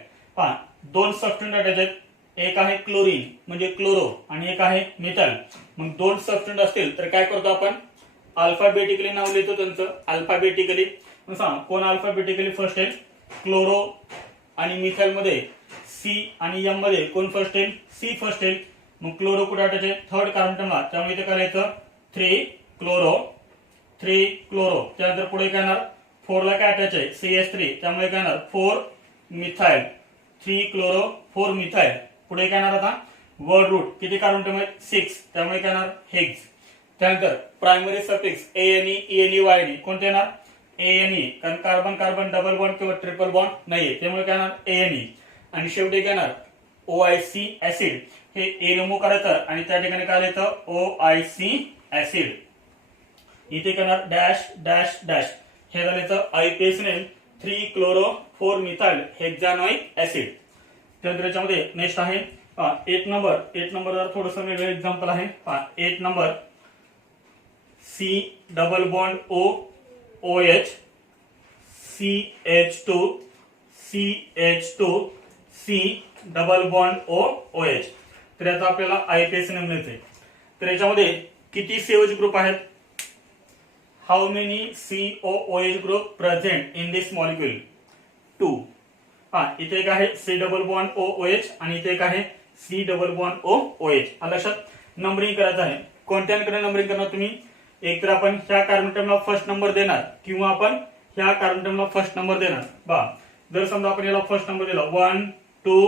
2 सबस्टिट्यूएंट अटॅच आहेत. एक आहे क्लोरीन म्हणजे क्लोरो आणि एक आहे मिथाइल. मग 2 सबस्टिट्यूएंट असतील तर काय करतो आपण अल्फाबेटिकली नाव लिहितो त्यांचं अल्फाबेटिकली. सांग कोण अल्फाबेटिकली फर्स्ट येईल क्लोरो आणि मिथाइल मध्ये C आणि M मध्ये कोण फर्स्ट येईल C फर्स्ट येईल. मग क्लोरो कुठे अटॅच आहे थर्ड कार्बन टर्मला, त्यामुळे इथे काय लिहायचं 3 क्लोरो 3 क्लोरो. त्यानंतर पुढे काय येणार 4 ला काय अटॅच आहे CH3, त्यामुळे काय येणार 4 मिथाइल 3 क्लोरो 4 मिथाइल. पुढे काय येणार आता वर्ड रूट किती कार्बन टर्म आहेत 6, त्यामुळे काय येणार हेक्स. त्यानंतर primary suffix ANE ENE YNE कोणते येणार ANE, कारण कार्बन कार्बन डबल बॉन्ड किंवा ट्रिपल बॉन्ड नाहीये, त्यामुळे काय येणार ANE. आणि शेवटी काय येणार OIC ऍसिड हे ए रिमूव्ह करायचं आणि त्या ठिकाणी काय लिहायचं OIC ऍसिड. इथे करणार डॅश डॅश डॅश हे झालं IUPAC नेम 3-chloro-4-methyl हेक्सानोइक ऍसिड. त्यानंतर याच्यामध्ये नेक्स्ट आहे 8 नंबर जर थोडंसं वेगळं एक्झाम्पल आहे. 8 number C double bond O OH CH2 C double bond O OH. तर याचा आपल्याला IUPAC नेम मिळते. तर याच्यामध्ये किती COH ग्रुप आहेत? How many COOH group present in this molecule? 2. इथे एक आहे C double bond O OH आणि इथे एक आहे C double bond O OH. लक्षात नंबरिंग करायचं आहे. कोणत्याकडे नंबरिंग करणार तुम्ही? एक तर आपण ह्या कार्बन ॲटमला फर्स्ट नंबर देणार किंवा आपण ह्या कार्बन ॲटमला फर्स्ट नंबर देणार. जर समजा आपण याला फर्स्ट नंबर दिला 1 2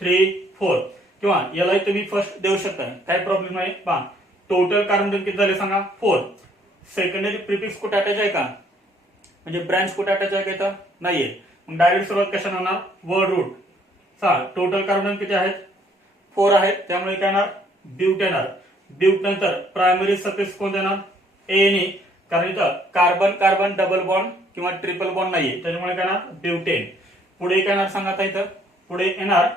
3 4 किंवा यालाही तुम्ही फर्स्ट देऊ शकता, काय प्रॉब्लेम नाही. टोटल कार्बन ॲटम किती झाले सांगा? 4. सेकंडरी प्रिफिक्स कुठे अटॅच आहे का? म्हणजे ब्रांच कुठे अटॅच आहे का? इथं नाहीये. मग डायरेक्ट सुरुवात कशाने होणार? Word route. टोटल कार्बन किती आहेत? 4 आहेत. त्यामुळे काय येणार? ब्यूट येणार. ब्यूट नंतर प्रायमरी सफिक्स कोण देणार? ए ने, कारण इथं कार्बन कार्बन डबल बॉन्ड किंवा ट्रिपल बॉन्ड नाहीये, त्याच्यामुळे काय येणार? ब्यूटेन. पुढे काय येणार सांगा? आता इथं पुढे येणार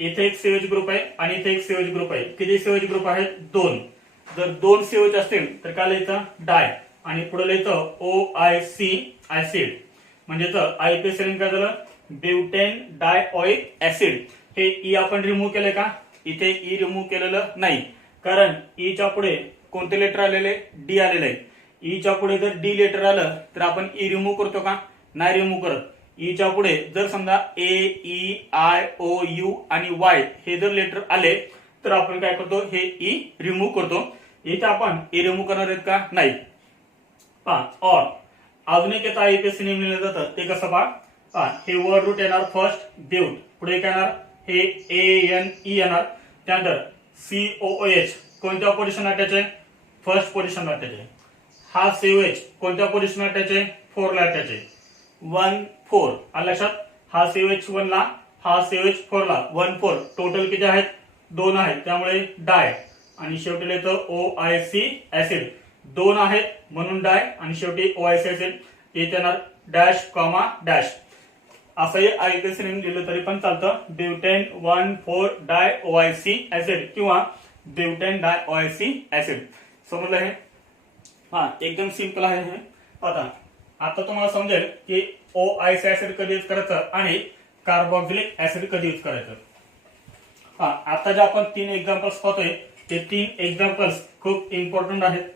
इथे एक COH ग्रुप आहे आणि इथे एक COH ग्रुप आहे. किती COH ग्रुप आहेत? 2. जर 2 COH असतील तर काय लिहायचं? डाय आणि पुढे लिहायचं OIC ऍसिड. म्हणजे IUPAC नेम काय झालं? Butane डायऑइक acid. हे ई आपण रिमूव्ह केलंय का? इथे ई रिमूव्ह केलेलं नाही, कारण ई च्या पुढे कोणते लेटर आलेले? डी आलेले आहे. ई च्या पुढे जर डी लेटर आलं तर आपण ई रिमूव्ह करतो का? नाही रिमूव्ह करत. ई च्या पुढे जर समजा AEIOU आणि Y हे जर लेटर आले तर आपण काय करतो? हे ई रिमूव्ह करतो. इथे आपण ई रिमूव्ह करणार आहेत का? नाही. और अजून एक याचा IUPAC नेम लिहिलं जातं, ते कसं पहा. हे वर्ड रूट येणार फर्स्ट ब्यूट. पुढे काय येणार? हे ANE येणार. त्यानंतर COOH कोणत्या पोझिशन अटॅच आहे? फर्स्ट पोझिशन अटॅच आहे. हा COH कोणत्या पोझिशन अटॅच आहे? 4 ला अटॅच आहे. 1 4. लक्षात, हा COH 1 ला, हा COH 4 ला. 1 4 टोटल किती आहेत? 2 आहेत. त्यामुळे डाय आणि शेवटी येतं OIC ऍसिड. 2 आहेत म्हणून डाय आणि शेवटी OIC ऍसिड. इथे येणार डॅश कॉमा डॅश. असंही IUPAC नेम लिहिलं तरी पण चालतं. ब्यूटेन 1 4 डाय OIC ऍसिड किंवा ब्यूटेन डाय OIC ऍसिड. समजलं हे? एकदम सिंपल आहे हे. आता तुम्हाला समजेल की OIC ऍसिड कधी यूज करायचं आणि कार्बोक्सिलिक ऍसिड कधी यूज करायचं. आता जे आपण 3 एक्झाम्पल्स पाहतोय ते 3 एक्झाम्पल्स खूप इम्पॉर्टंट आहेत.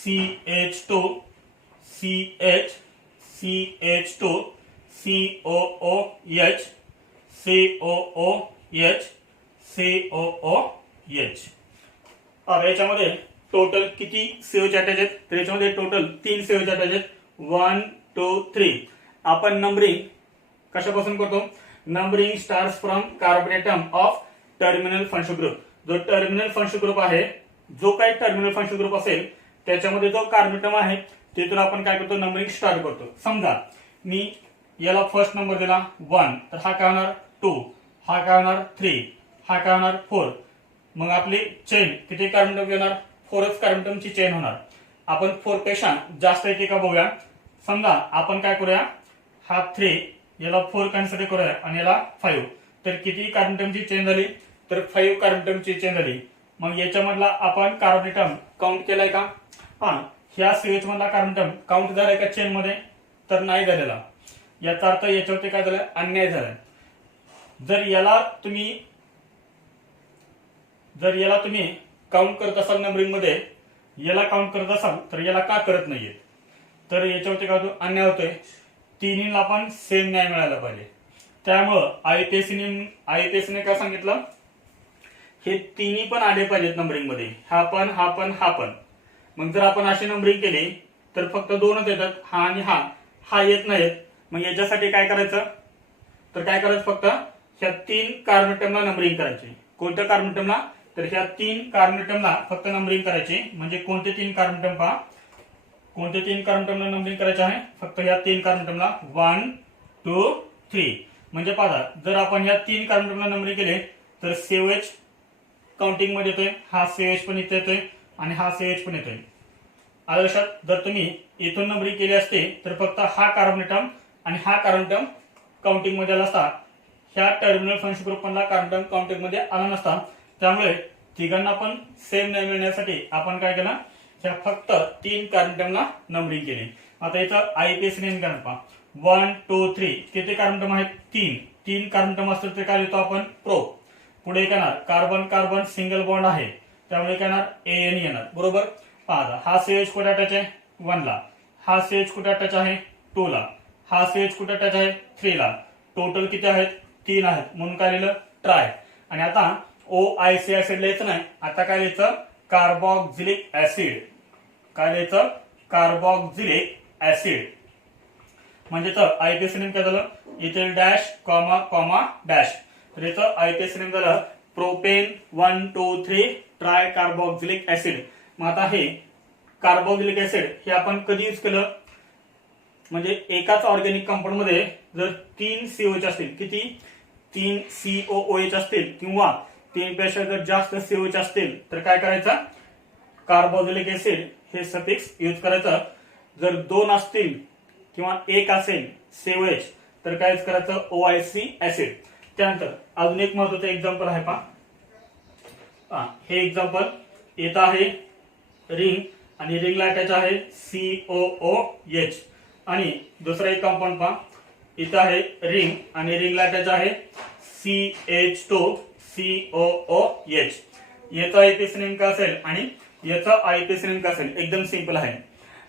CH2 CH CH2 COOH COOH COOH. याच्यामध्ये टोटल किती COH अटॅच आहेत? तर याच्यामध्ये टोटल 3 COH अटॅच आहेत. 1 2 3. आपण नंबरिंग कशापासून करतो? Numbering starts from carbon atom of terminal function group. जो टर्मिनल फंक्शन ग्रुप आहे, जो काही टर्मिनल फंक्शन ग्रुप असेल त्याच्यामध्ये जो कार्बन ॲटम आहे तिथून आपण काय करतो? नंबरिंग स्टार्ट करतो. समजा मी याला फर्स्ट नंबर दिला 1, तर हा काय होणार? 2, हा काय होणार? 3, हा काय होणार? 4. मग आपली चेन किती कार्बन ॲटम येणार? 4च कार्बन ॲटमची चेन होणार. आपण 4 पेक्षा जास्त येते का बघूया. समजा आपण काय करूया, हा 3 याला 4 कन्सिडर करूया आणि याला 5. तर किती कार्बन ॲटमची चेन झाली? तर 5 कार्बन ॲटमची चेन झाली. मग याच्यामधला आपण कार्बन ॲटम काउंट केलाय का? ह्या CH मधला कार्बन ॲटम काउंट झालाय का चेन मध्ये? तर नाही झालेला. याचा अर्थ याच्यावरती काय झालं? अन्याय झाला. जर याला तुम्ही काउंट करत असाल नंबरिंग मध्ये, याला काउंट करत असाल तर याला का करत नाहीये? तर याच्यावरती काय होतो? अन्याय होतोय. तिन्हीला पण सेम न्याय मिळाला पाहिजे. त्यामुळं IUPAC ने काय सांगितलं? हे तिन्ही पण आले पाहिजेत नंबरिंग मध्ये. हा पण, हा पण, हा पण. मग जर आपण अशी नंबरिंग केली तर फक्त 2च येतात, हा आणि हा येत नाहीत. मग याच्यासाठी काय करायचं? तर काय करायचं? फक्त ह्या 3 कार्बन ॲटमला नंबरिंग करायची. कोणत्या कार्बन ॲटमला? तर ह्या 3 कार्बन ॲटमला फक्त नंबरिंग करायची. म्हणजे कोणते 3 कार्बन ॲटम पहा? कोणते 3 कार्बन टर्मला नंबरिंग करायचे आहे? फक्त या 3 कार्बन टर्मला 1 2 3. म्हणजे पहा, जर आपण या 3 कार्बन टर्मला नंबरिंग केले तर COH काउंटिंग मध्ये येतोय, हा COH पण इथे येतोय आणि हा COH पण येतोय. आलं लक्षात? जर तुम्ही इथून नंबरिंग केली असते तर फक्त हा कार्बन टर्म आणि हा कार्बन टर्म काउंटिंग मध्ये आला असता. ह्या टर्मिनल फंक्शन ग्रुप मधला कार्बन टर्म काउंटिंग मध्ये आला नसता. त्यामुळे तिघांना पण सेम नाही मिळण्यासाठी आपण काय केलं, ह्या फक्त 3 कार्बन टर्मला नंबरिंग केली. आता इथं IUPAC नेम करणार पहा, 1 2 3 किती कार्बन टर्म आहेत? 3 कार्बन टर्म असतील तर काय लिहितो आपण? प्रो. पुढे येणार कार्बन कार्बन सिंगल बॉन्ड आहे त्यामुळे काय येणार? AN येणार. बरोबर? पहा, हा CH कुठे अटॅच आहे? 1 ला. हा CH कुठे अटॅच आहे? 2 ला. हा CH कुठे अटॅच आहे? 3 ला. टोटल किती आहेत? 3 आहेत, म्हणून काय लिहिलं? ट्राय. आणि आता OIC ऍसिड लिहायचं नाही, आता काय लिहायचं? Carboxylic acid. काय लिहायचं? Carboxylic acid. म्हणजे तर IUPAC नेम काय झालं? Ethyl dash comma comma dash. तर इथं IUPAC नेम झालं प्रोपेन 1 2 3 ट्राय कार्बोक्सिलिक ऍसिड. मग आता हे कार्बोक्सिलिक ऍसिड हे आपण कधी यूज केलं? म्हणजे एकाच ऑर्गॅनिक कंपाऊंड मध्ये जर 3 COH असतील, किती? 3 COOH असतील किंवा 3 पेक्षा जर जास्त COH असतील तर काय करायचं? कार्बोक्सिलिक ऍसिड हे सफिक्स यूज करायचं. जर 2 असतील किंवा 1 असेल COH तर काय यूज करायचं? OIC acid. त्यानंतर अजून एक महत्त्वाचं एक्झाम्पल आहे पहा. हे एक्झाम्पल येत आहे रिंग आणि रिंगला अटॅच आहे COOH. आणि दुसरा एक कंपाऊंड पहा, इथं आहे रिंग आणि रिंगला अटॅच आहे CH2COOH. याचा IUPAC नेम काय असेल आणि याचा IUPAC नेम काय असेल? एकदम सिंपल आहे.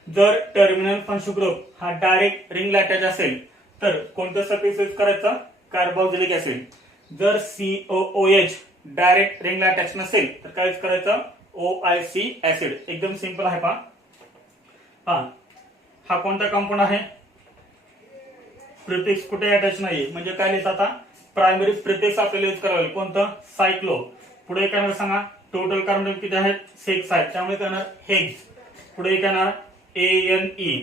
जर टर्मिनल फंक्शन ग्रुप हा डायरेक्ट रिंगला अटॅच असेल तर कोणतं सफिक्स यूज करायचं? Carboxylic acid. जर COOH डायरेक्ट रिंगला अटॅच नसेल तर काय यूज करायचं? OIC acid. एकदम सिंपल आहे पहा. हा कोणता कंपाऊंड आहे? प्रिफिक्स कुठे अटॅच नाही, म्हणजे काय लिहितं? आता प्रायमरी प्रिफिक्स आपल्याला यूज करावे. कोणतं? सायक्लो. पुढे काय येणार सांगा? टोटल कार्बन किती आहेत? 6 आहेत, त्यामुळे काय येणार? हेक्स. पुढे काय येणार? ANE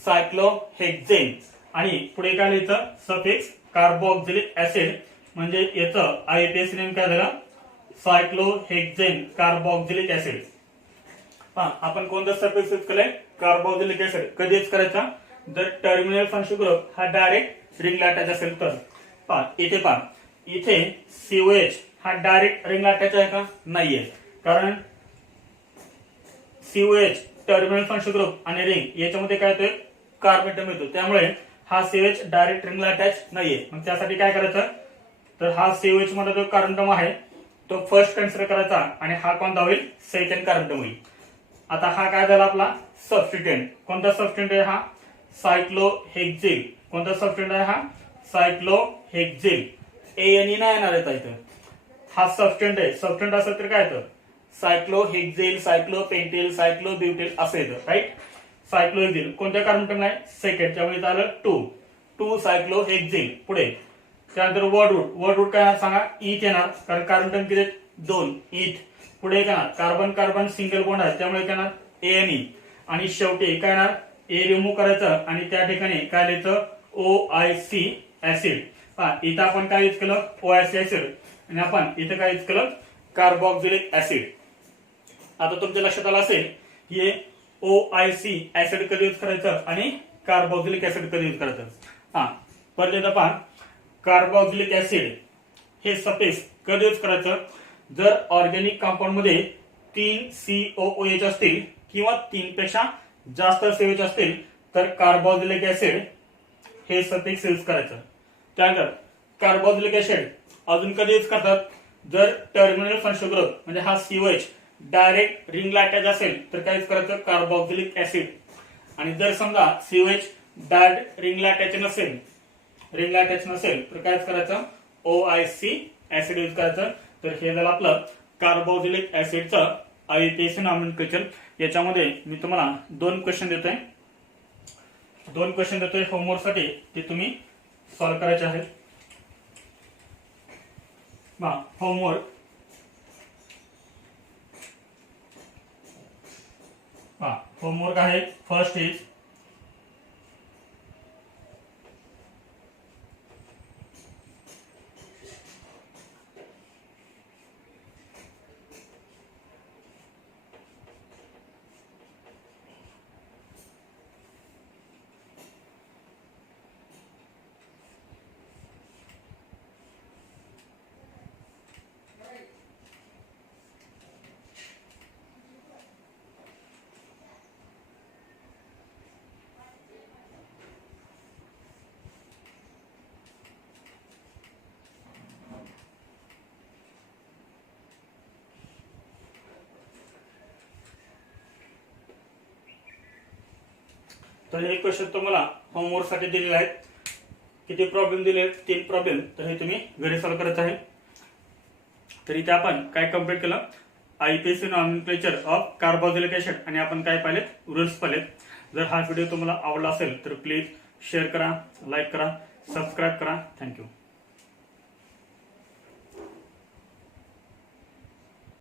सायक्लोहेक्सेन. आणि पुढे काय लिहितं? Suffix carboxylic acid. म्हणजे याचं IUPAC नेम काय झालं? सायक्लोहेक्सेन कार्बोक्सिलिक ऍसिड. आपण कोणतं सफिक्स यूज केलंय? Carboxylic acid. कधी यूज करायचा? जर टर्मिनल फंक्शन ग्रुप हा डायरेक्ट रिंगला अटॅच असेल तर. पहा इथे COH हा डायरेक्ट रिंगला अटॅच आहे का? नाहीये, कारण COH टर्मिनल फंक्शन ग्रुप आणि रिंग याच्यामध्ये काय येतोय? कार्बन टर्म येतो, त्यामुळे हा COH डायरेक्ट रिंगला अटॅच नाहीये. मग त्यासाठी काय करायचं? तर हा COH मध्ये जो कार्बन टर्म आहे तो फर्स्ट कन्सिडर करायचा आणि हा कोणता होईल? सेकंड कार्बन टर्म होईल. आता हा काय झाला? आपला सबस्टिट्यूएंट. कोणता सबस्टिट्यूएंट आहे? हा सायक्लोहेक्सिल. कोणता सबस्टिट्यूएंट आहे? हा सायक्लोहेक्सिल. ANE नाही येणार आहे इथं. हा सबस्टिट्यूएंट आहे. सबस्टिट्यूएंट असेल तर काय येतं? सायक्लोहेक्सिल, सायक्लोपेंटेल, सायक्लोब्युटेल असं येतं, राईट? सायक्लोहेक्सिल कोणत्या कार्बन टर्म आहे? सेकंड, त्यामुळे इथं आलं 2 सायक्लोहेक्सिल. पुढे त्यानंतर वर्ड रूट काय सांगा? ईथ येणार, कारण कार्बन टर्म किती? 2 ईथ. पुढे काय येणार? कार्बन कार्बन सिंगल बॉन्ड आहे त्यामुळे काय येणार? ANE. आणि शेवटी काय येणार? A रिमूव्ह करायचं आणि त्या ठिकाणी काय लिहायचं? OIC acid. इथं आपण काय यूज केलं? OIC acid. आणि आपण इथं काय यूज केलं? Carboxylic acid. आता तुमच्या लक्षात आलं असेल हे OIC ऍसिड कधी यूज करायचं आणि कार्बोक्सिलिक ऍसिड कधी यूज करायचं. परत पहा, कार्बोक्सिलिक ऍसिड हे सफिक्स कधी यूज करायचं? जर ऑर्गॅनिक कंपाऊंड मध्ये 3 COOH असतील किंवा 3 पेक्षा जास्त COH असतील तर कार्बोक्सिलिक ऍसिड हे सफिक्स यूज करायचं. त्यानंतर कार्बोक्सिलिक ऍसिड अजून कधी यूज करतात? जर टर्मिनल फंक्शन ग्रुप म्हणजे हा COH डायरेक्ट रिंगला अटॅच असेल तर काय यूज करायचं? Carboxylic acid. आणि जर समजा COH डायरेक्ट रिंगला अटॅच नसेल तर काय यूज करायचं? OIC ऍसिड यूज करायचं. तर हे झालं आपलं कार्बोक्सिलिक ऍसिडचं IUPAC नॉमेनक्लेचर. याच्यामध्ये मी तुम्हाला 2 क्वेश्चन देतोय होमवर्क साठी, ते तुम्ही सॉल्व्ह करायचे आहेत. होमवर्क होमवर्क आहे फर्स्ट इज तर हे क्वेश्चन तुम्हाला होमवर्क साठी दिलेले आहेत. किती प्रॉब्लेम दिले? 3 प्रॉब्लेम. तर हे तुम्ही घरी सॉल्व्ह करायचं आहे. तर इथे आपण काय कम्प्लीट केलं? आयपीएसी नॉमेनक्लेचर ऑफ कार्बोक्सिलिक ऍसिड आणि आपण काय पाहिलेत? रूल्स पाहिलेत. जर हा व्हिडिओ तुम्हाला आवडला असेल तर प्लीज शेअर करा, लाईक करा, सबस्क्राईब करा. थँक्यू.